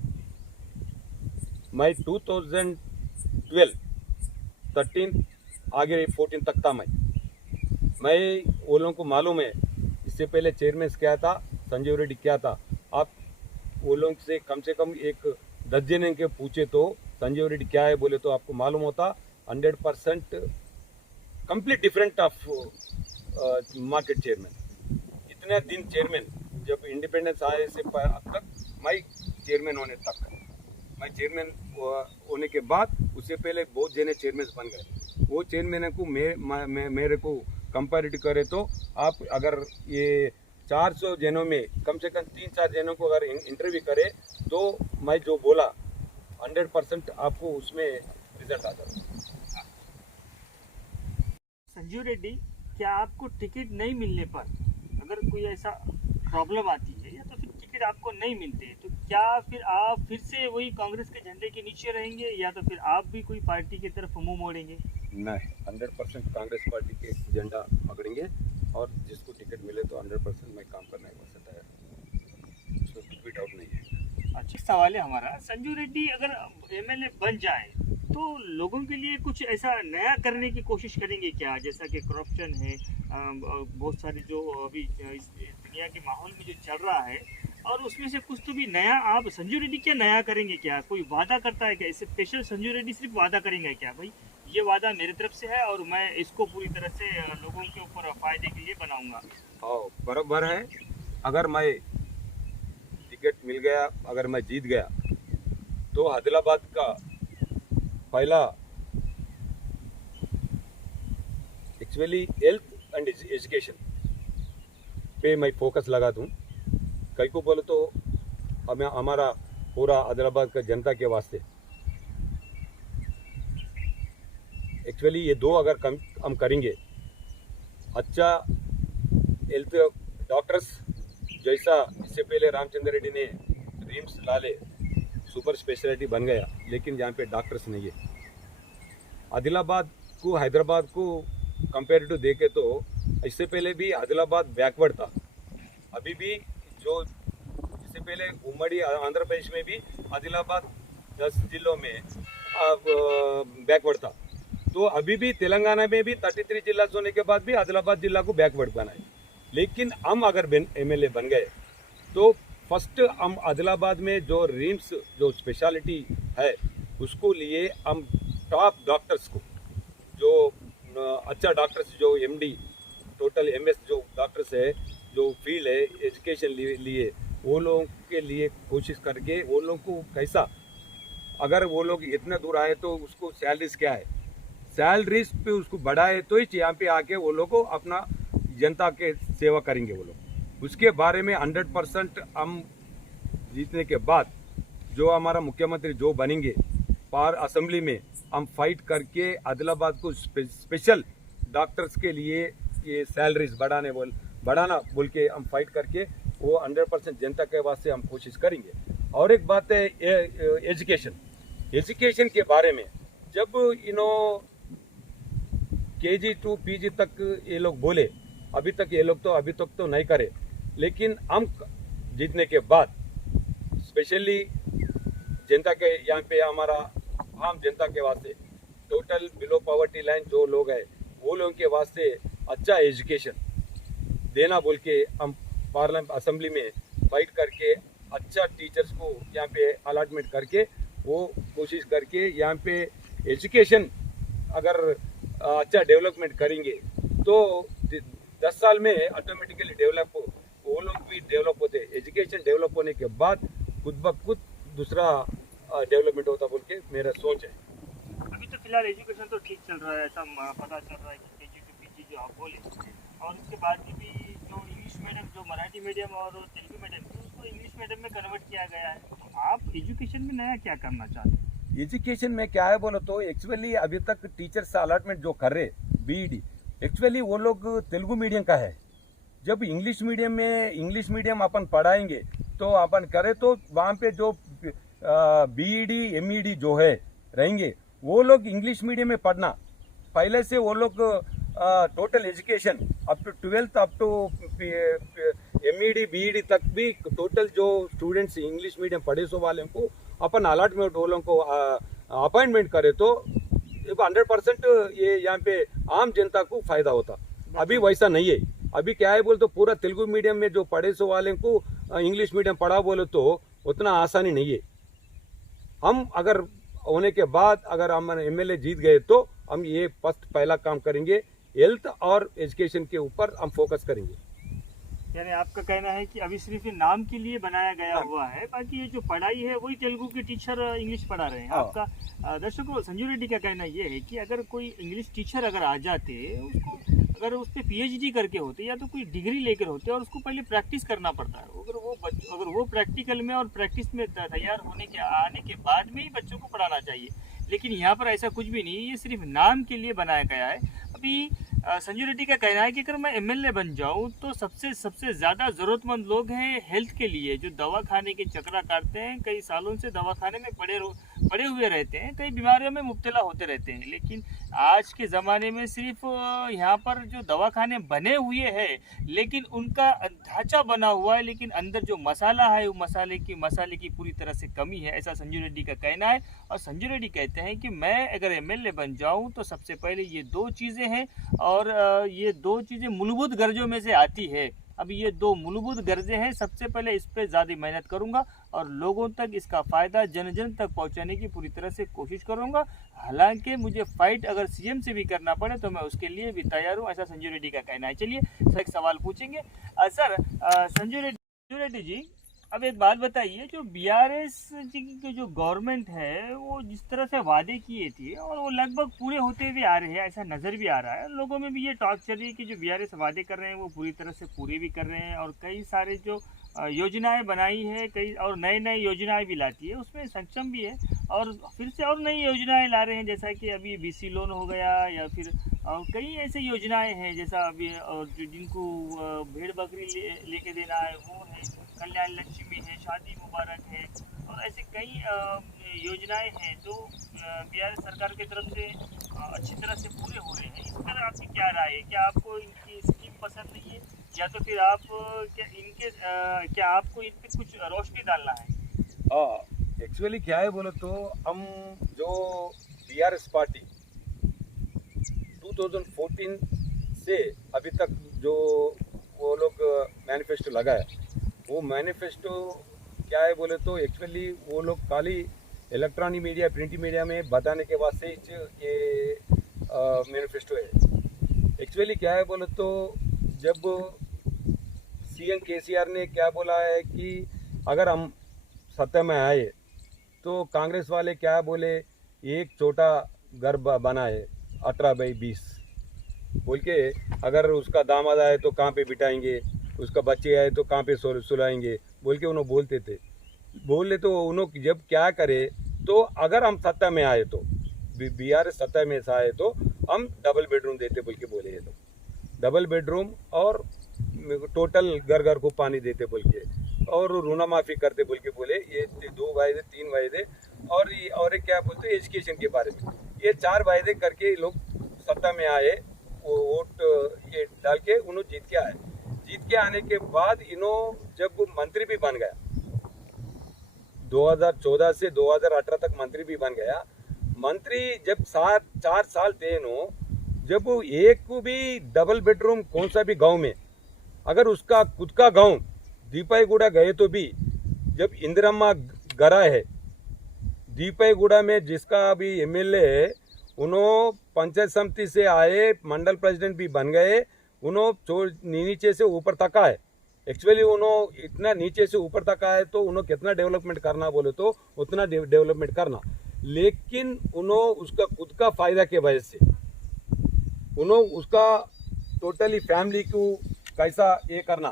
मैं 2012, 13 आगे 14 तक था मैं वो लोगों को मालूम है। इससे पहले चेयरमैन क्या था, संजीव रेड्डी क्या था। आप वो लोग से कम एक 10 जने के पूछे तो संजीव रेड्डी क्या है बोले तो आपको मालूम होता 100% complete different of market chairman. इतने दिन चेयरमैन जब इंडिपेंडेंस आए से अब तक मैं चेयरमैन होने तक, मैं चेयरमैन होने के बाद उससे पहले बहुत जने चेयरमैन बन गए। वो चेयरमैन को मेरे को कंपेरेटिव करे तो आप अगर ये 400 जनों में कम से कम 3-4 जनों को अगर इंटरव्यू करे तो मैं जो बोला 100% आपको उसमें रिजल्ट आ जाता। संजीव रेड्डी, क्या आपको टिकट नहीं मिलने पर अगर कोई ऐसा प्रॉब्लम आती है या तो फिर टिकट आपको नहीं मिलते तो क्या फिर आप फिर से वही कांग्रेस के झंडे के नीचे रहेंगे या तो फिर आप भी कोई पार्टी की तरफ मुंह मोड़ेंगे? नहीं, 100% कांग्रेस पार्टी के झंडा पकड़ेंगे और जिसको टिकट मिले तो 100% मैं काम करने को सकता है, उसमें कुछ भी डाउट नहीं है। अच्छा सवाल है हमारा, संजू रेड्डी अगर एमएलए बन जाए तो लोगों के लिए कुछ ऐसा नया करने की कोशिश करेंगे क्या? जैसा कि करप्शन है, बहुत सारे जो अभी इस दुनिया के माहौल में जो चल रहा है, और उसमें से कुछ तो भी नया आप संजू रेड्डी क्या नया करेंगे क्या? कोई वादा करता है क्या? इससे स्पेशल संजू रेड्डी सिर्फ वादा करेंगे क्या, भाई ये वादा मेरी तरफ से है और मैं इसको पूरी तरह से लोगों के ऊपर फायदे के लिए बनाऊंगा? हाँ बराबर है। अगर मैं टिकट मिल गया, अगर मैं जीत गया तो आदिलाबाद का पहला एक्चुअली हेल्थ एंड एजुकेशन पे मैं फोकस लगा दूं। कई को बोले तो हमारा पूरा आदिलाबाद का जनता के वास्ते एक्चुअली ये दो अगर हम करेंगे, अच्छा हेल्थ डॉक्टर्स जैसा इससे पहले रामचंद्र रेड्डी ने रिम्स लाले सुपर स्पेशलिटी बन गया, लेकिन यहाँ पे डॉक्टर्स नहीं है। आदिलाबाद को हैदराबाद को कंपेरेटिव देखे तो इससे पहले भी आदिलाबाद बैकवर्ड था, अभी भी जो इससे पहले उम्मड़ी आंध्र प्रदेश में भी आदिलाबाद 10 जिलों में बैकवर्ड था। तो अभी भी तेलंगाना में भी 33 जिला होने के बाद भी आदिलाबाद जिला को बैकवर्ड बनाए। लेकिन हम अगर एमएलए बन गए तो फर्स्ट हम आदिलाबाद में जो रिम्स जो स्पेशलिटी है उसको लिए हम टॉप डॉक्टर्स को, जो अच्छा डॉक्टर्स जो एमडी टोटल एमएस जो डॉक्टर्स है, जो फील्ड है एजुकेशन लिए वो लोगों के लिए कोशिश करके वो लोगों को कैसा, अगर वो लोग इतना दूर आए तो उसको सैलरीज क्या है, सैलरीज पे उसको बढ़ाए तो ही यहाँ पे आके वो लोग को अपना जनता के सेवा करेंगे वो लोग। उसके बारे में 100% हम जीतने के बाद जो हमारा मुख्यमंत्री जो बनेंगे पार असेंबली में हम फाइट करके आदिलाबाद को स्पेशल डॉक्टर्स के लिए ये सैलरीज बढ़ाना बोल के हम फाइट करके वो 100% जनता के वास्ते हम कोशिश करेंगे। और एक बात है एजुकेशन के बारे में, जब KG to PG तक ये लोग बोले, अभी तक तो नहीं करे, लेकिन हम जीतने के बाद स्पेशली जनता के यहाँ पे हमारा आम जनता के वास्ते टोटल बिलो पॉवर्टी लाइन जो लोग हैं वो लोगों के वास्ते अच्छा एजुकेशन देना बोल के हम पार्लियामेंट असेंबली में फाइट करके अच्छा टीचर्स को यहाँ पे अलॉटमेंट करके वो कोशिश करके यहाँ पे एजुकेशन अगर अच्छा डेवलपमेंट करेंगे तो 10 साल में ऑटोमेटिकली डेवलप, वो लोग भी डेवलप होते। एजुकेशन डेवलप होने के बाद खुद ब खुद दूसरा डेवलपमेंट होता बोल के मेरा सोच है। अभी तो फिलहाल एजुकेशन तो ठीक चल रहा है, ऐसा पता चल रहा है कि केजी टू पीजी जो आप बोले, और उसके बाद की भी जो इंग्लिश मीडियम, जो मराठी मीडियम और तेलुगु मीडियम थी, उसको इंग्लिश मीडियम में कन्वर्ट किया गया है। तो आप एजुकेशन में नया क्या करना चाहते हैं? एजुकेशन में क्या है बोलो तो एक्चुअली अभी तक टीचर्स अलॉटमेंट जो कर रहे बीईडी, एक्चुअली वो लोग तेलुगु मीडियम का है। जब इंग्लिश मीडियम अपन पढ़ाएंगे तो अपन करें तो वहाँ पे जो बीईडी एमईडी जो है रहेंगे, वो लोग इंग्लिश मीडियम में पढ़ना। पहले से वो लोग total education up to 12th up to MEd BEd तक भी टोटल जो स्टूडेंट्स इंग्लिश मीडियम पढ़े सो वाले को अपन अलॉटमेंट वालों को अपॉइंटमेंट करे तो 100% ये यहाँ पे आम जनता को फायदा होता। अभी वैसा नहीं है। अभी क्या है बोले तो पूरा तेलुगु मीडियम में जो पढ़े सो वाले को इंग्लिश मीडियम पढ़ा बोले तो उतना आसानी नहीं है। हम अगर होने के बाद अगर हम एमएलए जीत गए तो हम ये पहला काम करेंगे, हेल्थ और एजुकेशन के ऊपर हम फोकस करेंगे। यानी आपका कहना है कि अभी सिर्फ ये नाम के लिए बनाया गया हुआ है, बाकी ये जो पढ़ाई है वही तेलुगु के टीचर इंग्लिश पढ़ा रहे हैं। हाँ। आपका दर्शकों, संजू रेड्डी का कहना ये है कि अगर कोई इंग्लिश टीचर अगर आ जाते, उसको अगर उस पर पीएचडी करके होते या तो कोई डिग्री लेकर होते, और उसको पहले प्रैक्टिस करना पड़ता है। अगर वो प्रैक्टिकल में और प्रैक्टिस में तैयार होने के आने के बाद में ही बच्चों को पढ़ाना चाहिए, लेकिन यहाँ पर ऐसा कुछ भी नहीं, ये सिर्फ नाम के लिए बनाया गया है। अभी संजू रेड्डी का कहना है कि अगर मैं एमएलए बन जाऊं तो सबसे ज़्यादा ज़रूरतमंद लोग हैं हेल्थ के लिए, जो दवा खाने के चक्रा काटते हैं, कई सालों से दवाखाने में पड़े हुए रहते हैं, कई बीमारियों में मुब्तला होते रहते हैं। लेकिन आज के ज़माने में सिर्फ यहाँ पर जो दवाखाने बने हुए हैं, लेकिन उनका ढांचा बना हुआ है, लेकिन अंदर जो मसाला है वो मसाले की पूरी तरह से कमी है, ऐसा संजू रेड्डी का कहना है। और संजू रेड्डी कहते हैं कि मैं अगर एमएलए बन जाऊँ तो सबसे पहले ये दो चीज़ें हैं, और ये दो चीज़ें मूलभूत गरजों में से आती है। अब ये दो मूलभूत गरजें हैं, सबसे पहले इस पे ज़्यादा मेहनत करूंगा और लोगों तक इसका फ़ायदा जन जन तक पहुंचाने की पूरी तरह से कोशिश करूंगा। हालांकि मुझे फाइट अगर सीएम से भी करना पड़े तो मैं उसके लिए भी तैयार हूं, ऐसा संजू रेड्डी का कहना है। चलिए सर एक सवाल पूछेंगे। सर संजू रेड्डी जी, अब एक बात बताइए, जो बीआरएस जी की जो गवर्नमेंट है वो जिस तरह से वादे किए थे और वो लगभग पूरे होते हुए आ रहे हैं, ऐसा नज़र भी आ रहा है। लोगों में भी ये टॉक चल रही है कि जो बीआरएस वादे कर रहे हैं वो पूरी तरह से पूरे भी कर रहे हैं, और कई सारे जो योजनाएं बनाई है, कई और नई योजनाएं भी लाती है, उसमें सक्षम भी है, और फिर से और नई योजनाएं ला रहे हैं, जैसा कि अभी बीसी लोन हो गया, या फिर कई ऐसे योजनाएं हैं, जैसा अभी और जिनको भेड़ बकरी लेके देना है वो है, कल्याण लक्ष्मी है, शादी मुबारक है, और ऐसे कई योजनाएं हैं जो बिहार सरकार की तरफ से अच्छी तरह से पूरे हो रहे हैं। इस पर आपकी क्या राय है? क्या आपको इनकी स्कीम पसंद नहीं है, या तो फिर आप क्या आपको इन पे कुछ रोशनी डालना है? एक्चुअली क्या है बोलो तो हम जो बीआरएस पार्टी 2014 से अभी तक जो वो लोग मैनिफेस्टो लगाया, वो मैनिफेस्टो क्या है बोले तो एक्चुअली वो लोग खाली इलेक्ट्रॉनिक मीडिया प्रिंट मीडिया में बताने के वास्ते ये मैनिफेस्टो है। एक्चुअली क्या है बोले तो जब सीएम केसीआर ने क्या बोला है कि अगर हम सत्ता में आए तो कांग्रेस वाले क्या बोले, एक छोटा घर बनाए 18x20 बोल के, अगर उसका दामाद आए तो कहाँ पे बिठाएंगे, उसका बच्चे आए तो कहाँ पे सुलाएंगे बोल के उन्होंने बोले तो उन्होंने जब क्या करे तो अगर हम सत्ता में आए तो बीआरएस सत्ता में से आए तो हम डबल बेडरूम देते बोल के बोले, ये तो डबल बेडरूम और टोटल घर को पानी देते बोल के, और ऋण माफ़ी करते बोल के बोले। ये 2 वायदे 3 वायदे, और एक क्या बोलते एजुकेशन के बारे में, ये 4 वायदे करके लोग सत्ता में आए, वो वोट ये डाल के उन्होंने जीत के आए। जीत के आने के बाद इन्हों जब मंत्री भी बन गया, 2014 से 2018 तक मंत्री भी बन गया। मंत्री जब 4 साल थे इन्हों, जब एक को भी डबल बेडरूम कौन सा भी गांव में, अगर उसका खुद का गांव दीपाईगुड़ा गए तो भी, जब इंदिरम्मा गरा है दीपाईगुड़ा में, जिसका अभी एमएलए है, उन्होंने पंचायत समिति से आए, मंडल प्रेसिडेंट भी बन गए, उन्होंने नीचे से ऊपर तक आए। एक्चुअली उन्होंने इतना नीचे से ऊपर तक आए तो उन्होंने कितना डेवलपमेंट करना बोले तो उतना डेवलपमेंट करना, लेकिन उन्होंने उसका खुद का फायदा के वजह से उन्होंने उसका टोटली फैमिली को कैसा ये करना,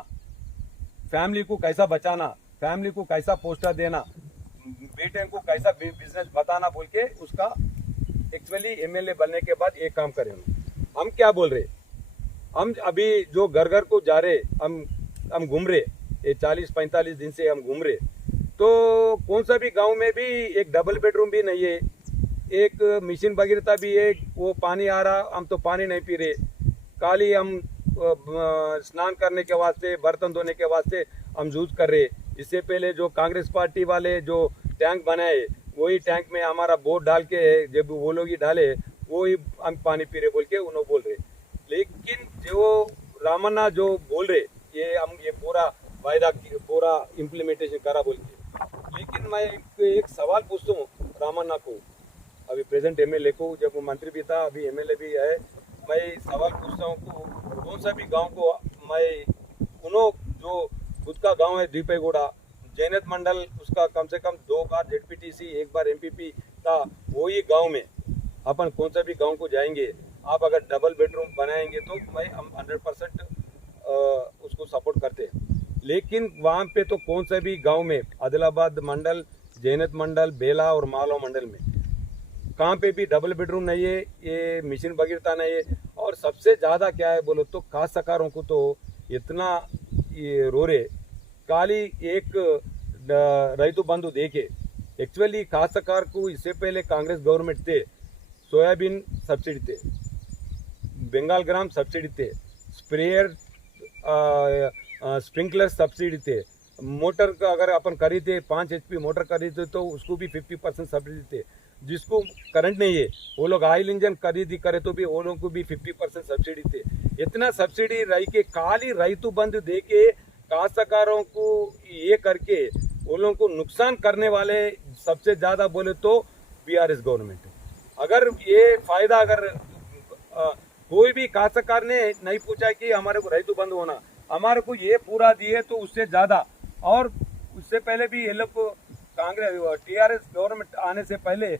फैमिली को कैसा बचाना, फैमिली को कैसा पोस्टर देना, बेटे को कैसा बिजनेस बताना बोल के उसका एक्चुअली एमएलए बनने के बाद एक काम करें। हम क्या बोल रहे, हम अभी जो घर घर को जा रहे, हम घूम रहे, ये 40-45 दिन से हम घूम रहे, तो कौन सा भी गांव में भी एक डबल बेडरूम भी नहीं है, एक मिशन भगीरथा भी है, वो पानी आ रहा हम तो पानी नहीं पी रहे, खाली हम स्नान करने के वास्ते बर्तन धोने के वास्ते हम यूज कर रहे। इससे पहले जो कांग्रेस पार्टी वाले जो टैंक बनाए वही टैंक में हमारा बोट डाल के जब वो लोग ही डाले वही हम पानी पी रहे बोल के उन्होंने बोल रहे। लेकिन जो रामन्ना जो बोल रहे ये पूरा वायदा पूरा इम्प्लीमेंटेशन करा बोल के, लेकिन मैं एक सवाल पूछता हूँ रामन्ना को, अभी प्रेजेंट एमएलए को, जब वो मंत्री भी था अभी एमएलए भी है, मैं सवाल पूछता हूँ कौन सा भी गांव को मैं उन्होंने जो खुद का गांव है दीपेगौड़ा, जैनत मंडल उसका कम से कम 2 बार जेडपीटीसी 1 बार एमपीपी था, वही गांव में अपन कौन सा भी गांव को जाएंगे, आप अगर डबल बेडरूम बनाएंगे तो मैं हम 100% उसको सपोर्ट करते हैं। लेकिन वहाँ पे तो कौन सा भी गांव में आदिलाबाद मंडल, जैनत मंडल, बेला और मालवा मंडल में कहाँ पे भी डबल बेडरूम नहीं है, ये मिशन भगीरथा नहीं है। और सबसे ज़्यादा क्या है बोलो तो काश्तकारों को तो इतना ये रो रहे, खाली एक रैतु बंधु देके, एक्चुअली काश्तकार को इससे पहले कांग्रेस गवर्नमेंट थे, सोयाबीन सब्सिडी थे, बंगाल ग्राम सब्सिडी थे, स्प्रेयर स्प्रिंकलर सब्सिडी थे, मोटर का अगर अपन खरीदे 5 HP मोटर खरीदे तो उसको भी 50% सब्सिडी थे। जिसको करंट नहीं है वो लोग ऑयल इंजन खरीदी करे तो भी वो लोगों को भी 50% सब्सिडी थे। इतना सब्सिडी रही के खाली रैतु बंधु दे के काश्तकारों को ये करके वो लोगों को नुकसान करने वाले सबसे ज़्यादा बोले तो बीआरएस गवर्नमेंट है। अगर ये फायदा अगर कोई भी काश्तकार ने नहीं पूछा कि हमारे को रैतु बंद होना, हमारे को ये पूरा दिए तो उससे ज़्यादा। और उससे पहले भी ये लोग को कांग्रेस टीआरएस गवर्नमेंट आने से पहले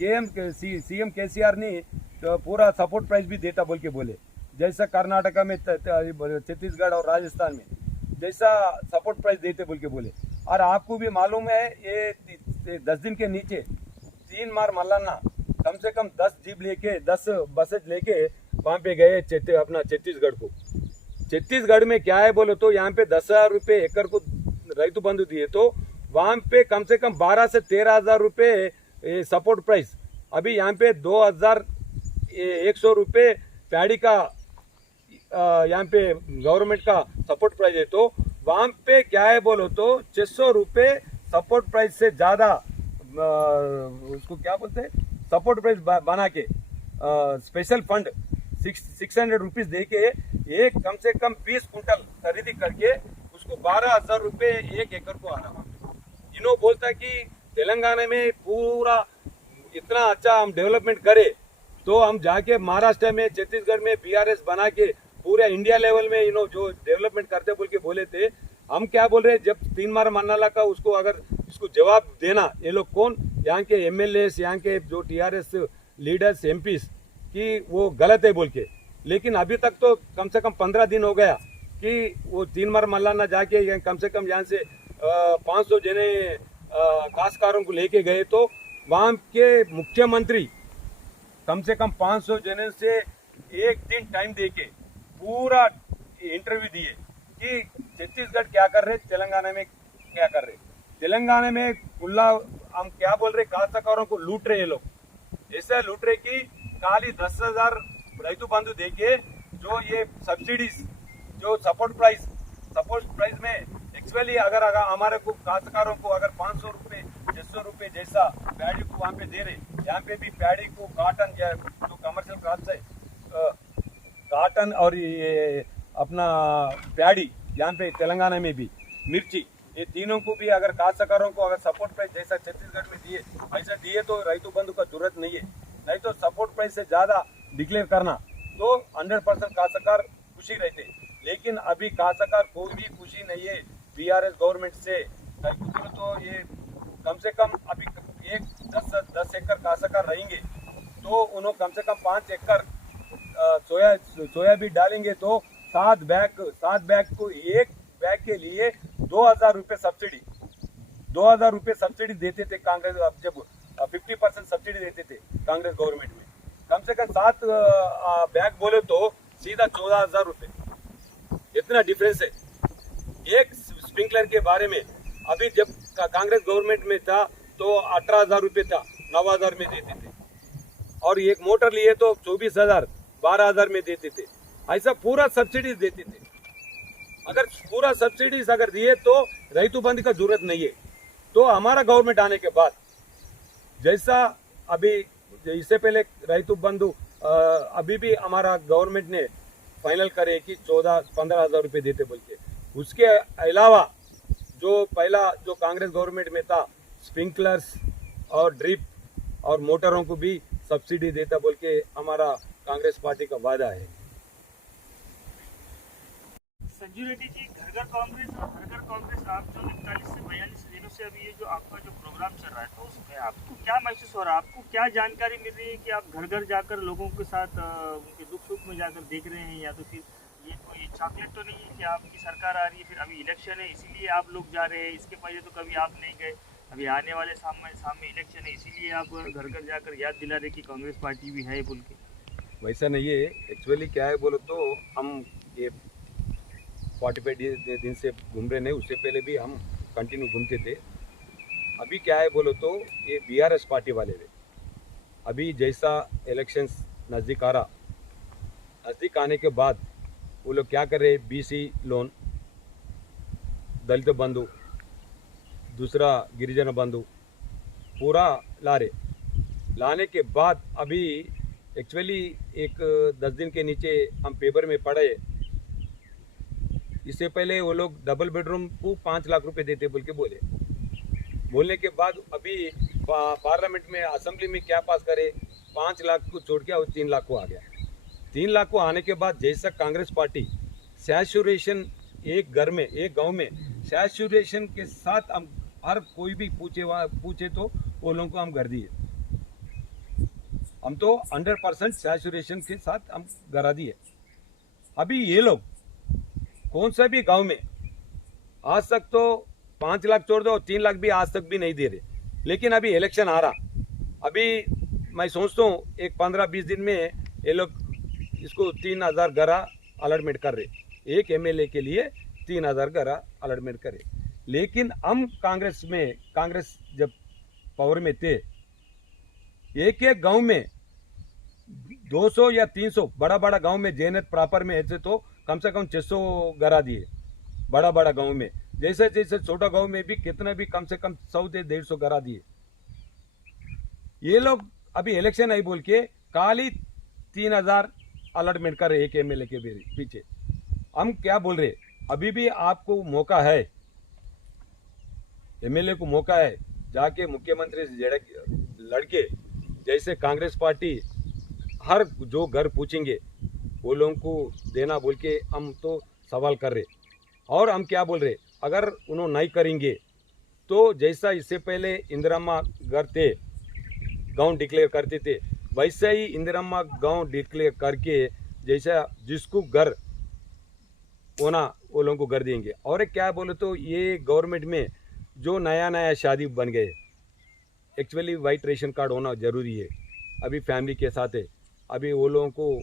सीएम केसीआर ने तो पूरा सपोर्ट प्राइस भी देता बोल के बोले, जैसा कर्नाटका में छत्तीसगढ़ और राजस्थान में जैसा सपोर्ट प्राइस देते बोल के बोले। और आपको भी मालूम है ये 10 दिन के नीचे 3 बार मल्लाना कम से कम 10 जीप लेके 10 बसेज लेके वहाँ पे गए अपना छत्तीसगढ़ को। छत्तीसगढ़ में क्या है बोलो तो यहाँ पे 10,000 रुपये एकड़ को रैतु बंधु दिए तो वहाँ पे कम से कम 12 से 13,000 रुपये सपोर्ट प्राइस। अभी यहाँ पे 2,100 रुपये पैडी का यहाँ पे गवर्नमेंट का सपोर्ट प्राइस है, तो वहाँ पे क्या है बोलो तो 600 रुपये सपोर्ट प्राइस से ज़्यादा उसको क्या बोलते हैं सपोर्ट प्राइस बना के स्पेशल फंड 600 रुपीज़ दे के एक कम से कम 20 कुंटल खरीदी करके उसको 12,000 रुपये 1 एकड़ को आ रहा। इन्हों बोलता है कि तेलंगाना में पूरा इतना अच्छा हम डेवलपमेंट करें तो हम जाके महाराष्ट्र में छत्तीसगढ़ में बीआरएस बना के पूरे इंडिया लेवल में इन्हों जो डेवलपमेंट करते बोल के बोले थे। हम क्या बोल रहे हैं जब 3 बार मन्नाला का उसको अगर इसको जवाब देना, ये लोग कौन यहाँ के एमएलएस यहाँ के जो टीआरएस लीडर्स एमपीस कि वो गलत है बोल के, लेकिन अभी तक तो कम से कम 15 दिन हो गया कि वो 3 बार मल्लाना जाके कम से कम यहाँ से 500 जने काश्तकारों को लेके गए तो वहाँ के मुख्यमंत्री कम से कम 500 जने से एक दिन टाइम देके पूरा इंटरव्यू दिए कि छत्तीसगढ़ क्या कर रहे, तेलंगाना में क्या कर रहे। तेलंगाना में खुला हम क्या बोल रहे काश्तकारों को लूट रहे ये लोग, ऐसा लूट रहे कि खाली 10,000 रैतु बंधु देके जो ये सब्सिडीज जो सपोर्ट प्राइस में एक्चुअली अगर हमारे को काश्तकारों को अगर 500 रुपये 600 रुपये जैसा पैडी को वहाँ पे दे रहे, यहाँ पे भी पैडी को काटन या जो कमर्शियल क्रॉप्स है काटन और ये अपना पैडी यहाँ पे तेलंगाना में भी मिर्ची, ये तीनों को भी अगर काश्तकारों को अगर सपोर्ट प्राइस जैसा छत्तीसगढ़ में दिए ऐसा दिए तो रैतु बंधु का जरूरत नहीं है। नहीं तो सपोर्ट प्राइस से ज़्यादा डिक्लेयर करना तो 100% काश्तकार खुशी रहते, लेकिन अभी कासाकार कोई भी खुशी नहीं है बीआरएस गवर्नमेंट से। तो ये कम से कम अभी एक 10 एकड़ कासाकार रहेंगे तो उन्होंने कम से कम 5 एकड़ सोया भी डालेंगे तो 7 बैग को एक बैग के लिए 2000 रुपये सब्सिडी, 2000 रुपये सब्सिडी देते थे कांग्रेस। अब जब 50% सब्सिडी देते थे कांग्रेस गवर्नमेंट में, कम से कम 7 बैग बोले तो सीधा 14,000 रुपये, इतना डिफरेंस है। एक स्प्रिंकलर के बारे में अभी जब कांग्रेस गवर्नमेंट में था तो 18,000 रुपये था, 9,000 में देते थे, और एक मोटर लिए तो 24,000, 12,000 में देते थे। ऐसा पूरा सब्सिडी देते थे। अगर पूरा सब्सिडीज अगर दिए तो रैतु बंधु का जरूरत नहीं है। तो हमारा गवर्नमेंट आने के बाद जैसा अभी इससे पहले रैतु बंधु अभी भी हमारा गवर्नमेंट ने फाइनल करे कि 14-15,000 रुपये देते बोल के, उसके अलावा जो पहला जो कांग्रेस गवर्नमेंट में था स्प्रिंकलर्स और ड्रिप और मोटरों को भी सब्सिडी देता बोल के हमारा कांग्रेस पार्टी का वादा है। संजू रेड्डी जी, घर घर कांग्रेस आप जो 41 से 42 दिनों से अभी ये जो आपका जो प्रोग्राम चल रहा है, तो उसमें आपको क्या महसूस हो रहा है? आपको क्या जानकारी मिल रही है कि आप घर घर जाकर लोगों के साथ उनके दुख सुख में जाकर देख रहे हैं, या तो फिर ये कोई चॉकलेट तो नहीं है कि आपकी सरकार आ रही है, फिर अभी इलेक्शन है इसीलिए आप लोग जा रहे हैं, इसके पहले तो कभी आप नहीं गए, अभी आने वाले सामने इलेक्शन है इसीलिए आप घर घर जाकर याद दिला रहे कि कांग्रेस पार्टी भी है बोल के? वैसा नहीं है। एक्चुअली क्या है बोलो तो हम ये 45 दिन से घूम रहे नहीं, उससे पहले भी हम कंटिन्यू घूमते थे। अभी क्या है बोलो तो ये बीआरएस पार्टी वाले थे। अभी जैसा इलेक्शंस नज़दीक आ रहा, नज़दीक आने के बाद वो लोग क्या कर रहे, बीसी लोन, दलित बंधु, दूसरा गिरिजन बंधु पूरा ला रहे। लाने के बाद अभी एक्चुअली एक 10 दिन के नीचे हम पेपर में पढ़े, इससे पहले वो लोग डबल बेडरूम को 5 लाख रुपए देते बोल के बोलने के बाद अभी पार्लियामेंट में असेंबली में क्या पास करे, 5 लाख को छोड़ के और 3 लाख को आ गया। 3 लाख को आने के बाद जैसा कांग्रेस पार्टी सैचुरेशन एक घर में एक गांव में सैचुरेशन के साथ हम हर कोई भी पूछे तो वो लोगों को हम घर दिए। हम तो 100% सैचुरेशन के साथ हम घर दिए। अभी ये लोग कौन सा भी गांव में आज तक तो 5 लाख छोड़ दो, 3 लाख भी आज तक भी नहीं दे रहे। लेकिन अभी इलेक्शन आ रहा, अभी मैं सोचता हूँ एक 15-20 दिन में ये लोग इसको 3,000 घर अलॉटमेंट कर रहे, एक एमएलए के लिए 3,000 घर अलॉटमेंट करे। लेकिन हम कांग्रेस जब पावर में थे, एक एक गांव में 200 या 300 बड़ा बड़ा गांव में जैनत प्रॉपर में ऐसे तो कम से कम 600 घर दिए बड़ा बड़ा गांव में। जैसे जैसे छोटा गांव में भी कितना भी कम से कम 100 से 150 घर दिए। ये लोग अभी इलेक्शन आई बोल के खाली 3,000 अलॉटमेंट कर रहे एक एमएलए के पीछे। हम क्या बोल रहे, अभी भी आपको मौका है, एमएलए को मौका है, जाके मुख्यमंत्री से लड़के जैसे कांग्रेस पार्टी हर जो घर पूछेंगे वो लोगों को देना बोल के हम तो सवाल कर रहे। और हम क्या बोल रहे, अगर उन्होंने नहीं करेंगे तो जैसा इससे पहले इंदिराम्मा घर थे गांव डिक्लेयर करते थे, वैसे ही इंदिराम्मा गांव डिक्लेयर करके जैसा जिसको घर होना वो लोगों को घर देंगे। और क्या बोले तो ये गवर्नमेंट में जो नया शादी बन गए, एक्चुअली वाइट रेशन कार्ड होना ज़रूरी है। अभी फैमिली के साथ है, अभी वो लोगों को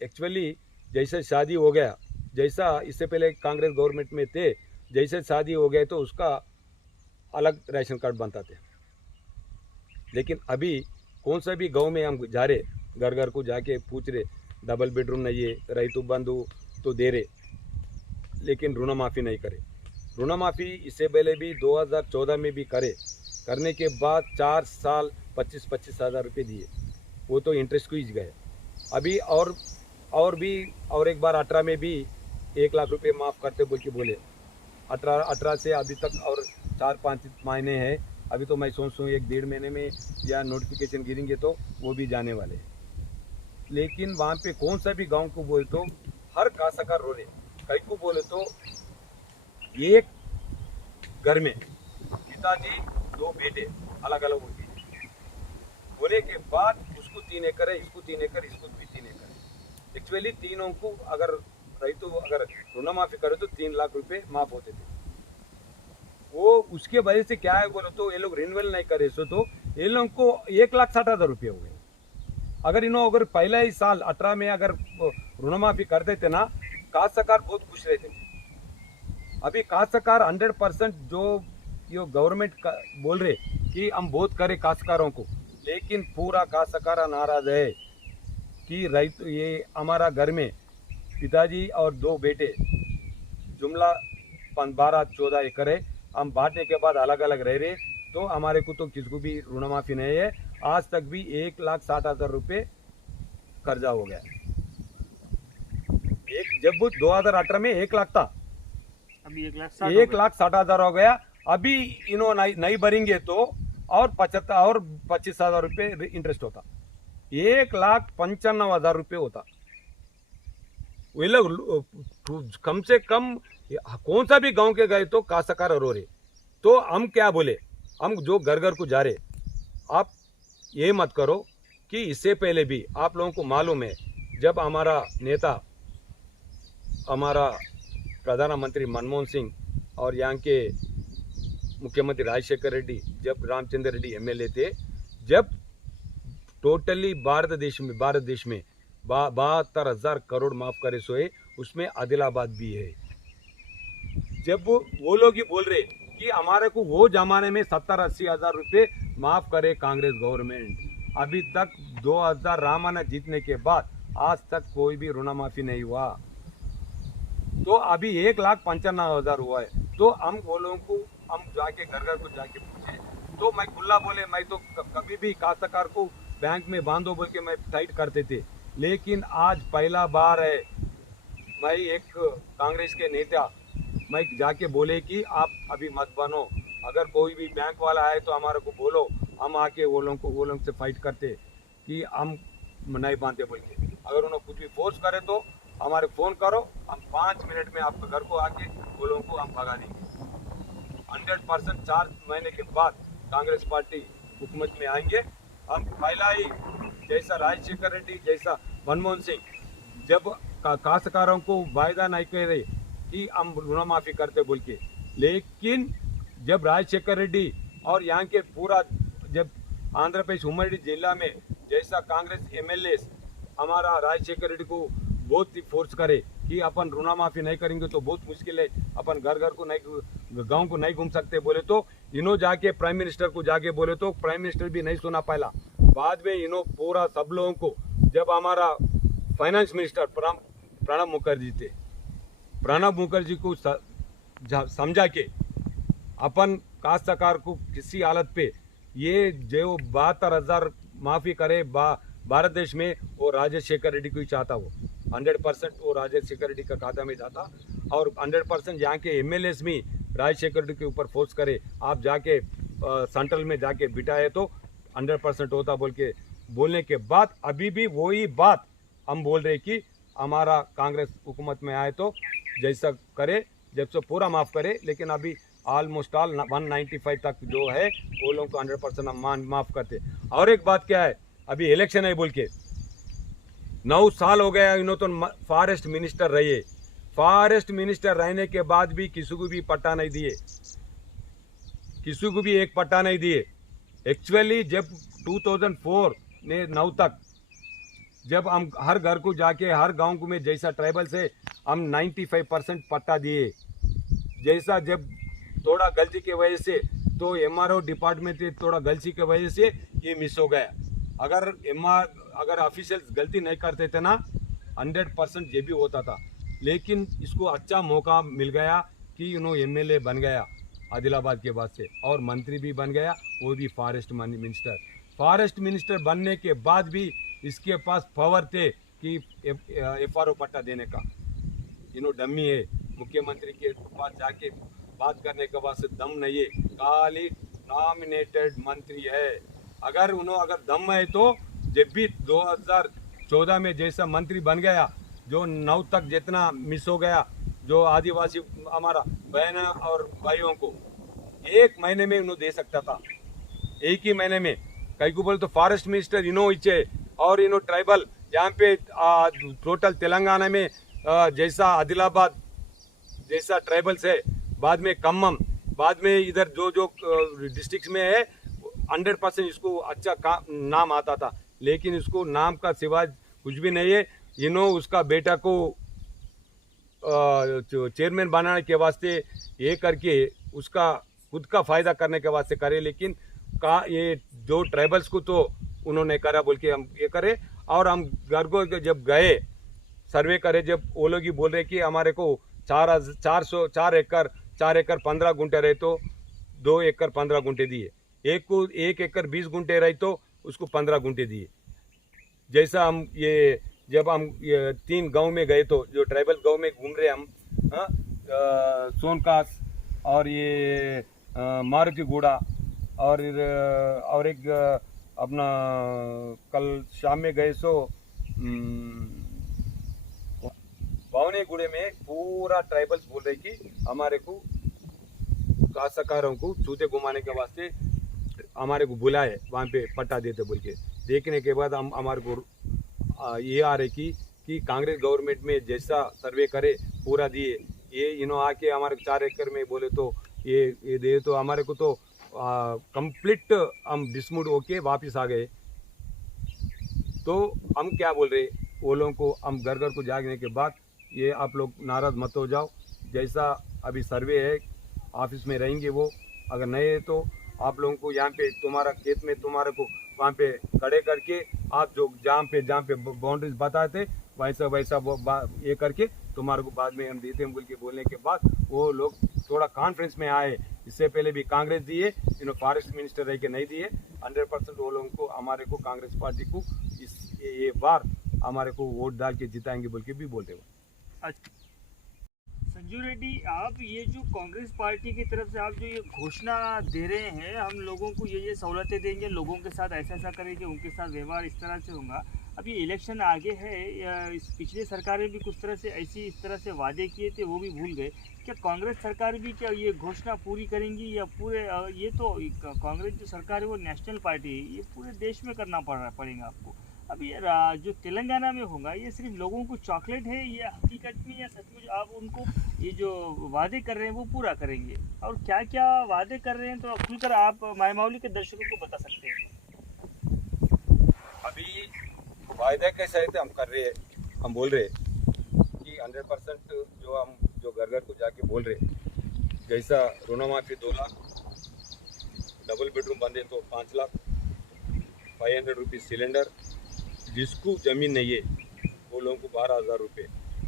एक्चुअली जैसे शादी हो गया, जैसा इससे पहले कांग्रेस गवर्नमेंट में थे, जैसे शादी हो गए तो उसका अलग राशन कार्ड बनता थे। लेकिन अभी कौन सा भी गांव में हम जा रहे, घर घर को जाके पूछ रहे, डबल बेडरूम नहीं है, रैतु बंधु तो दे रहे, लेकिन ऋण माफ़ी नहीं करे। ऋण माफ़ी इससे पहले भी 2014 में भी करने के बाद 4 साल 25-25 हज़ार रुपये दिए, वो तो इंटरेस्ट को ही गए। अभी और एक बार 18 में भी 1 लाख रुपये माफ़ करते बोल के बोले। 18 से अभी तक और 4-5 महीने हैं। अभी तो मैं सोचता हूँ 1-1.5 महीने में या नोटिफिकेशन गिरेंगे तो वो भी जाने वाले हैं। लेकिन वहाँ पे कौन सा भी गांव को बोल तो हर काश्तकार रो रहे। कई को बोले तो एक घर में पिताजी 2 बेटे अलग अलग होते हैं, होने के बाद उसको 3 एकड़ है, इसको 3 एकड़, इसको भी 3 एकड़ है। एक्चुअली तीनों को अगर रईतु अगर ऋण माफी करे तो 3 लाख रुपए माफ होते थे। वो उसके वजह से क्या है बोलो तो ये लोग रिन्यूअल नहीं करे सो तो ये लोगों को 1,60,000 रुपये हो गए। अगर अगर पहला ही साल 18 में अगर ऋण माफी करते थे ना, काश्तकार बहुत खुश रहते थे। अभी काश्तकार 100% जो ये गवर्नमेंट बोल रहे कि हम बहुत करे काश्तकारों को, लेकिन पूरा काश्तकार नाराज है कि रईत ये हमारा घर में पिताजी और 2 बेटे जुमला 12-14 एकड़ है, हम बांटने के बाद अलग अलग रह रहे, तो हमारे को तो किसको भी ऋण माफी नहीं है। आज तक भी 1,60,000 रुपये कर्जा हो गया। जब 2018 में 1 लाख था, अभी 1,60,000 हो गया। अभी इन्होंने नहीं भरेंगे तो और 25,000 रुपये इंटरेस्ट होता, 1,95,000 रुपये होता। वे लोग कम से कम कौन सा भी गांव के गए तो काश्तकार रो रहे। तो हम क्या बोले, हम जो घर घर को जा रहे, आप ये मत करो कि इससे पहले भी आप लोगों को मालूम है, जब हमारा नेता हमारा प्रधानमंत्री मनमोहन सिंह और यहाँ के मुख्यमंत्री राजशेखर रेड्डी, जब रामचंद्र रेड्डी एमएलए थे, जब टोटली भारत देश में 72,000 करोड़ माफ करे सोए, उसमें आदिलाबाद भी है। जब वो लोग ही बोल रहे कि हमारे को वो जमाने में 70-80 हज़ार रुपये माफ करे कांग्रेस गवर्नमेंट, अभी तक 2000 रामाना जीतने के बाद आज तक कोई भी ऋण माफी नहीं हुआ। तो अभी 1,95,000 हुआ है। तो हम वो लोगों को हम जाके घर घर को जाके पूछे, तो मैं खुला बोले, मैं तो कभी भी काश्तकार को बैंक में बांधो बोल के मैं टाइट करते थे, लेकिन आज पहला बार है मैं एक कांग्रेस के नेता मैं जाके बोले कि आप अभी मत बनो, अगर कोई भी बैंक वाला है तो हमारे को बोलो, हम आके वो लोगों से फाइट करते कि हम नहीं बांधते बोल के। अगर उन्होंने कुछ भी फोर्स करे तो हमारे फ़ोन करो, हम 5 मिनट में आपके घर को आके वो लोगों को हम भगा देंगे। 100% 4 महीने के बाद कांग्रेस पार्टी हुकूमत में आएंगे। हम पहला ही जैसा राजशेखर रेड्डी जैसा मनमोहन सिंह जब काश्तकारों को वायदा नहीं कर रहे कि हम ऋण माफी करते बोल के, लेकिन जब राजशेखर रेड्डी और यहाँ के पूरा जब आंध्र प्रदेश उम्मडी जिला में जैसा कांग्रेस एमएलए हमारा राजशेखर रेड्डी को बहुत ही फोर्स करे कि अपन ऋण माफी नहीं करेंगे तो बहुत मुश्किल है, अपन घर घर को नहीं गांव को नहीं घूम सकते बोले, तो इन्हों जाके प्राइम मिनिस्टर को जाके बोले तो प्राइम मिनिस्टर भी नहीं सुना पाया। बाद में इन्हों पूरा सब लोगों को, जब हमारा फाइनेंस मिनिस्टर प्रणब मुखर्जी थे, प्रणब मुखर्जी को समझा के अपन काश्तकार को किसी हालत पे ये जो 72,000 माफी करे भारत देश में, वो राजशेखर रेड्डी को ही चाहता। वो 100% वो राजशेखर रेड्डी का खाता में जाता, और 100% यहाँ के एमएलए भी राजशेखर रेड्डी के ऊपर फोर्स करे, आप जाके सेंट्रल में जाके बिठाए तो 100% होता बोल के बोलने के बाद अभी भी वही बात हम बोल रहे कि हमारा कांग्रेस हुकूमत में आए तो जैसा करे, जब से पूरा माफ़ करे, लेकिन अभी ऑलमोस्ट ऑल 195 तक जो है वो लोग तो 100% हम माफ़ करते। और एक बात क्या है, अभी इलेक्शन है बोल के 9 साल हो गया इन्होंने तो फॉरेस्ट मिनिस्टर रहे, फॉरेस्ट मिनिस्टर रहने के बाद भी किसी को भी पट्टा नहीं दिए, किसी को भी एक पट्टा नहीं दिए। एक्चुअली जब 2004 ने 9 तक जब हम हर घर को जाके हर गांव को में जैसा ट्राइबल से हम 95% पट्टा दिए, जैसा जब थोड़ा गलती की वजह से तो एमआरओ डिपार्टमेंट से थोड़ा गलती की वजह से ये मिस हो गया। अगर ऑफिशियल्स गलती नहीं करते थे ना 100% ये भी होता था, लेकिन इसको अच्छा मौका मिल गया कि एमएलए बन गया आदिलाबाद के बाद से, और मंत्री भी बन गया, वो भी फॉरेस्ट मिनिस्टर। फॉरेस्ट मिनिस्टर बनने के बाद भी इसके पास पावर थे कि एफआरओ पट्टा देने का। डम्मी है, मुख्यमंत्री के पास जाके बात करने के बाद से दम नहीं है, खाली नॉमिनेटेड मंत्री है। अगर दम है तो जब भी 2014 में जैसा मंत्री बन गया जो 9 तक जितना मिस हो गया, जो आदिवासी हमारा बहन और भाइयों को 1 महीने में उन्होंने दे सकता था, 1 ही महीने में। कई को बोले तो फॉरेस्ट मिनिस्टर इनो इच्छे और इनो ट्राइबल यहाँ पे टोटल तेलंगाना में जैसा आदिलाबाद जैसा ट्राइबल्स है, बाद में खम्मम, बाद में इधर जो जो डिस्ट्रिक्ट में है 100% इसको अच्छा नाम आता था, लेकिन इसको नाम का सिवा कुछ भी नहीं है। इनो उसका बेटा को चेयरमैन बनाने के वास्ते ये करके उसका खुद का फायदा करने के वास्ते करे, लेकिन ये जो ट्राइबल्स को तो उन्होंने करा बोल के हम ये करे। और हम घर को जब गए सर्वे करे, जब वो लोग ही बोल रहे कि हमारे को 4 एकड़ 15 गुंठे रहे तो 2 एकड़ 15 गुंठे दिए, एक को 1 एकड़ 20 गुंठे रहे तो उसको 15 गुंठे दिए। जैसा हम ये जब हम ये 3 गांव में गए तो जो ट्राइबल गांव में घूम रहे हम, सोनकास और ये मारुतिगुड़ा और एक अपना कल शाम में गए सो बावनेगुड़े में पूरा ट्राइबल्स बोल रहे कि हमारे को काश्तकारों को चूते घुमाने के वास्ते हमारे को बुलाए, वहाँ पे पट्टा देते बोल के। देखने के बाद हम हमारे को ये आ रहे कि कांग्रेस गवर्नमेंट में जैसा सर्वे करे पूरा दिए, ये इन्हों आके हमारे 4 एकड़ में बोले तो ये दे तो हमारे को तो कंप्लीट हम डिसमूड होके वापस आ गए। तो हम क्या बोल रहे वो लोगों को, हम घर घर को जागने के बाद ये आप लोग नाराज मत हो जाओ, जैसा अभी सर्वे है ऑफिस में रहेंगे वो, अगर नहीं है तो आप लोगों को यहाँ पे तुम्हारा खेत में तुम्हारे को वहाँ पे खड़े करके आप जो जहाँ पे बाउंड्रीज बताते वैसा ये करके तुम्हारे को बाद में हम देते हैं बोल के बोलने के बाद वो लोग थोड़ा कॉन्फ्रेंस में आए। इससे पहले भी कांग्रेस दिए, इन्होंने फॉरेस्ट मिनिस्टर रह के नहीं दिए। 100% वो लोगों को हमारे को कांग्रेस पार्टी को ये बार हमारे को वोट डाल के जिताएंगे बोल के भी बोलते हुए। संजू रेड्डी, आप ये जो कांग्रेस पार्टी की तरफ से आप जो ये घोषणा दे रहे हैं, हम लोगों को ये सहूलतें देंगे, लोगों के साथ ऐसा करेंगे, उनके साथ व्यवहार इस तरह से होगा। अब ये इलेक्शन आगे है, इस पिछली सरकारें भी कुछ तरह से इस तरह से वादे किए थे, वो भी भूल गए। क्या कांग्रेस सरकार भी क्या ये घोषणा पूरी करेंगी या पूरे ये तो कांग्रेस जो सरकार है वो नेशनल पार्टी है, ये पूरे देश में करना पड़ेगा आपको। अब ये जो तेलंगाना में होगा ये सिर्फ लोगों को चॉकलेट है या हकीकत में या सचमुच आप उनको ये जो वादे कर रहे हैं वो पूरा करेंगे, और क्या क्या वादे कर रहे हैं तो खुलकर आप मायमावली के दर्शकों को बता सकते हैं। अभी वायदा कैसा है हम कर रहे हैं, हम बोल रहे कि 100% जो घर घर को जाके बोल रहे, जैसा ऋणमाफी 2 लाख, डबल बेडरूम बंदे तो 5 लाख, 500 रुपीज़ सिलेंडर, जिसको ज़मीन नहीं है वो लोगों को 12,000 रुपये।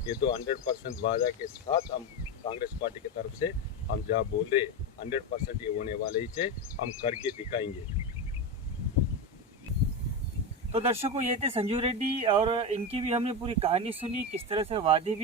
ये तो 100% वादा के साथ हम कांग्रेस पार्टी की तरफ से हम जहाँ बोल रहे 100% ये होने वाले ही से हम करके दिखाएंगे। तो दर्शकों, ये थे संजू रेड्डी और इनकी भी हमने पूरी कहानी सुनी, किस तरह से वादे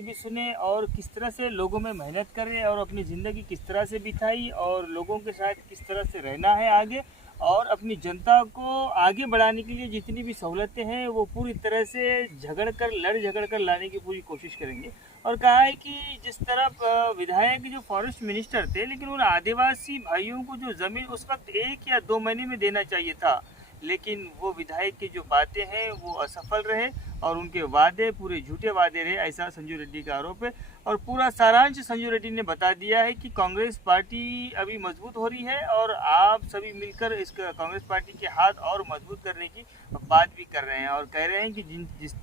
भी सुने और किस तरह से लोगों में मेहनत करे और अपनी ज़िंदगी किस तरह से बिताई और लोगों के साथ किस तरह से रहना है आगे, और अपनी जनता को आगे बढ़ाने के लिए जितनी भी सहूलतें हैं वो पूरी तरह से लड़ झगड़ कर लाने की पूरी कोशिश करेंगे। और कहा है कि जिस तरह विधायक जो फॉरेस्ट मिनिस्टर थे, लेकिन उन आदिवासी भाइयों को जो ज़मीन उस वक्त 1 या 2 महीने में देना चाहिए था, लेकिन वो विधायक की जो बातें हैं वो असफल रहे और उनके वादे पूरे झूठे वादे रहे, ऐसा संजू रेड्डी का आरोप है। और पूरा सारांश संजू रेड्डी ने बता दिया है कि कांग्रेस पार्टी अभी मजबूत हो रही है और आप सभी मिलकर इस कांग्रेस पार्टी के हाथ और मजबूत करने की बात भी कर रहे हैं और कह रहे हैं कि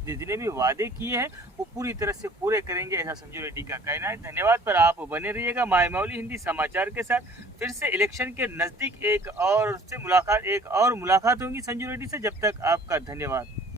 जितने भी वादे किए हैं वो पूरी तरह से पूरे करेंगे, ऐसा संजू रेड्डी का कहना है। धन्यवाद, पर आप बने रहिएगा मायमावली हिंदी समाचार के साथ। फिर से इलेक्शन के नज़दीक एक और मुलाकात होगी संजू रेड्डी से। जब तक आपका धन्यवाद।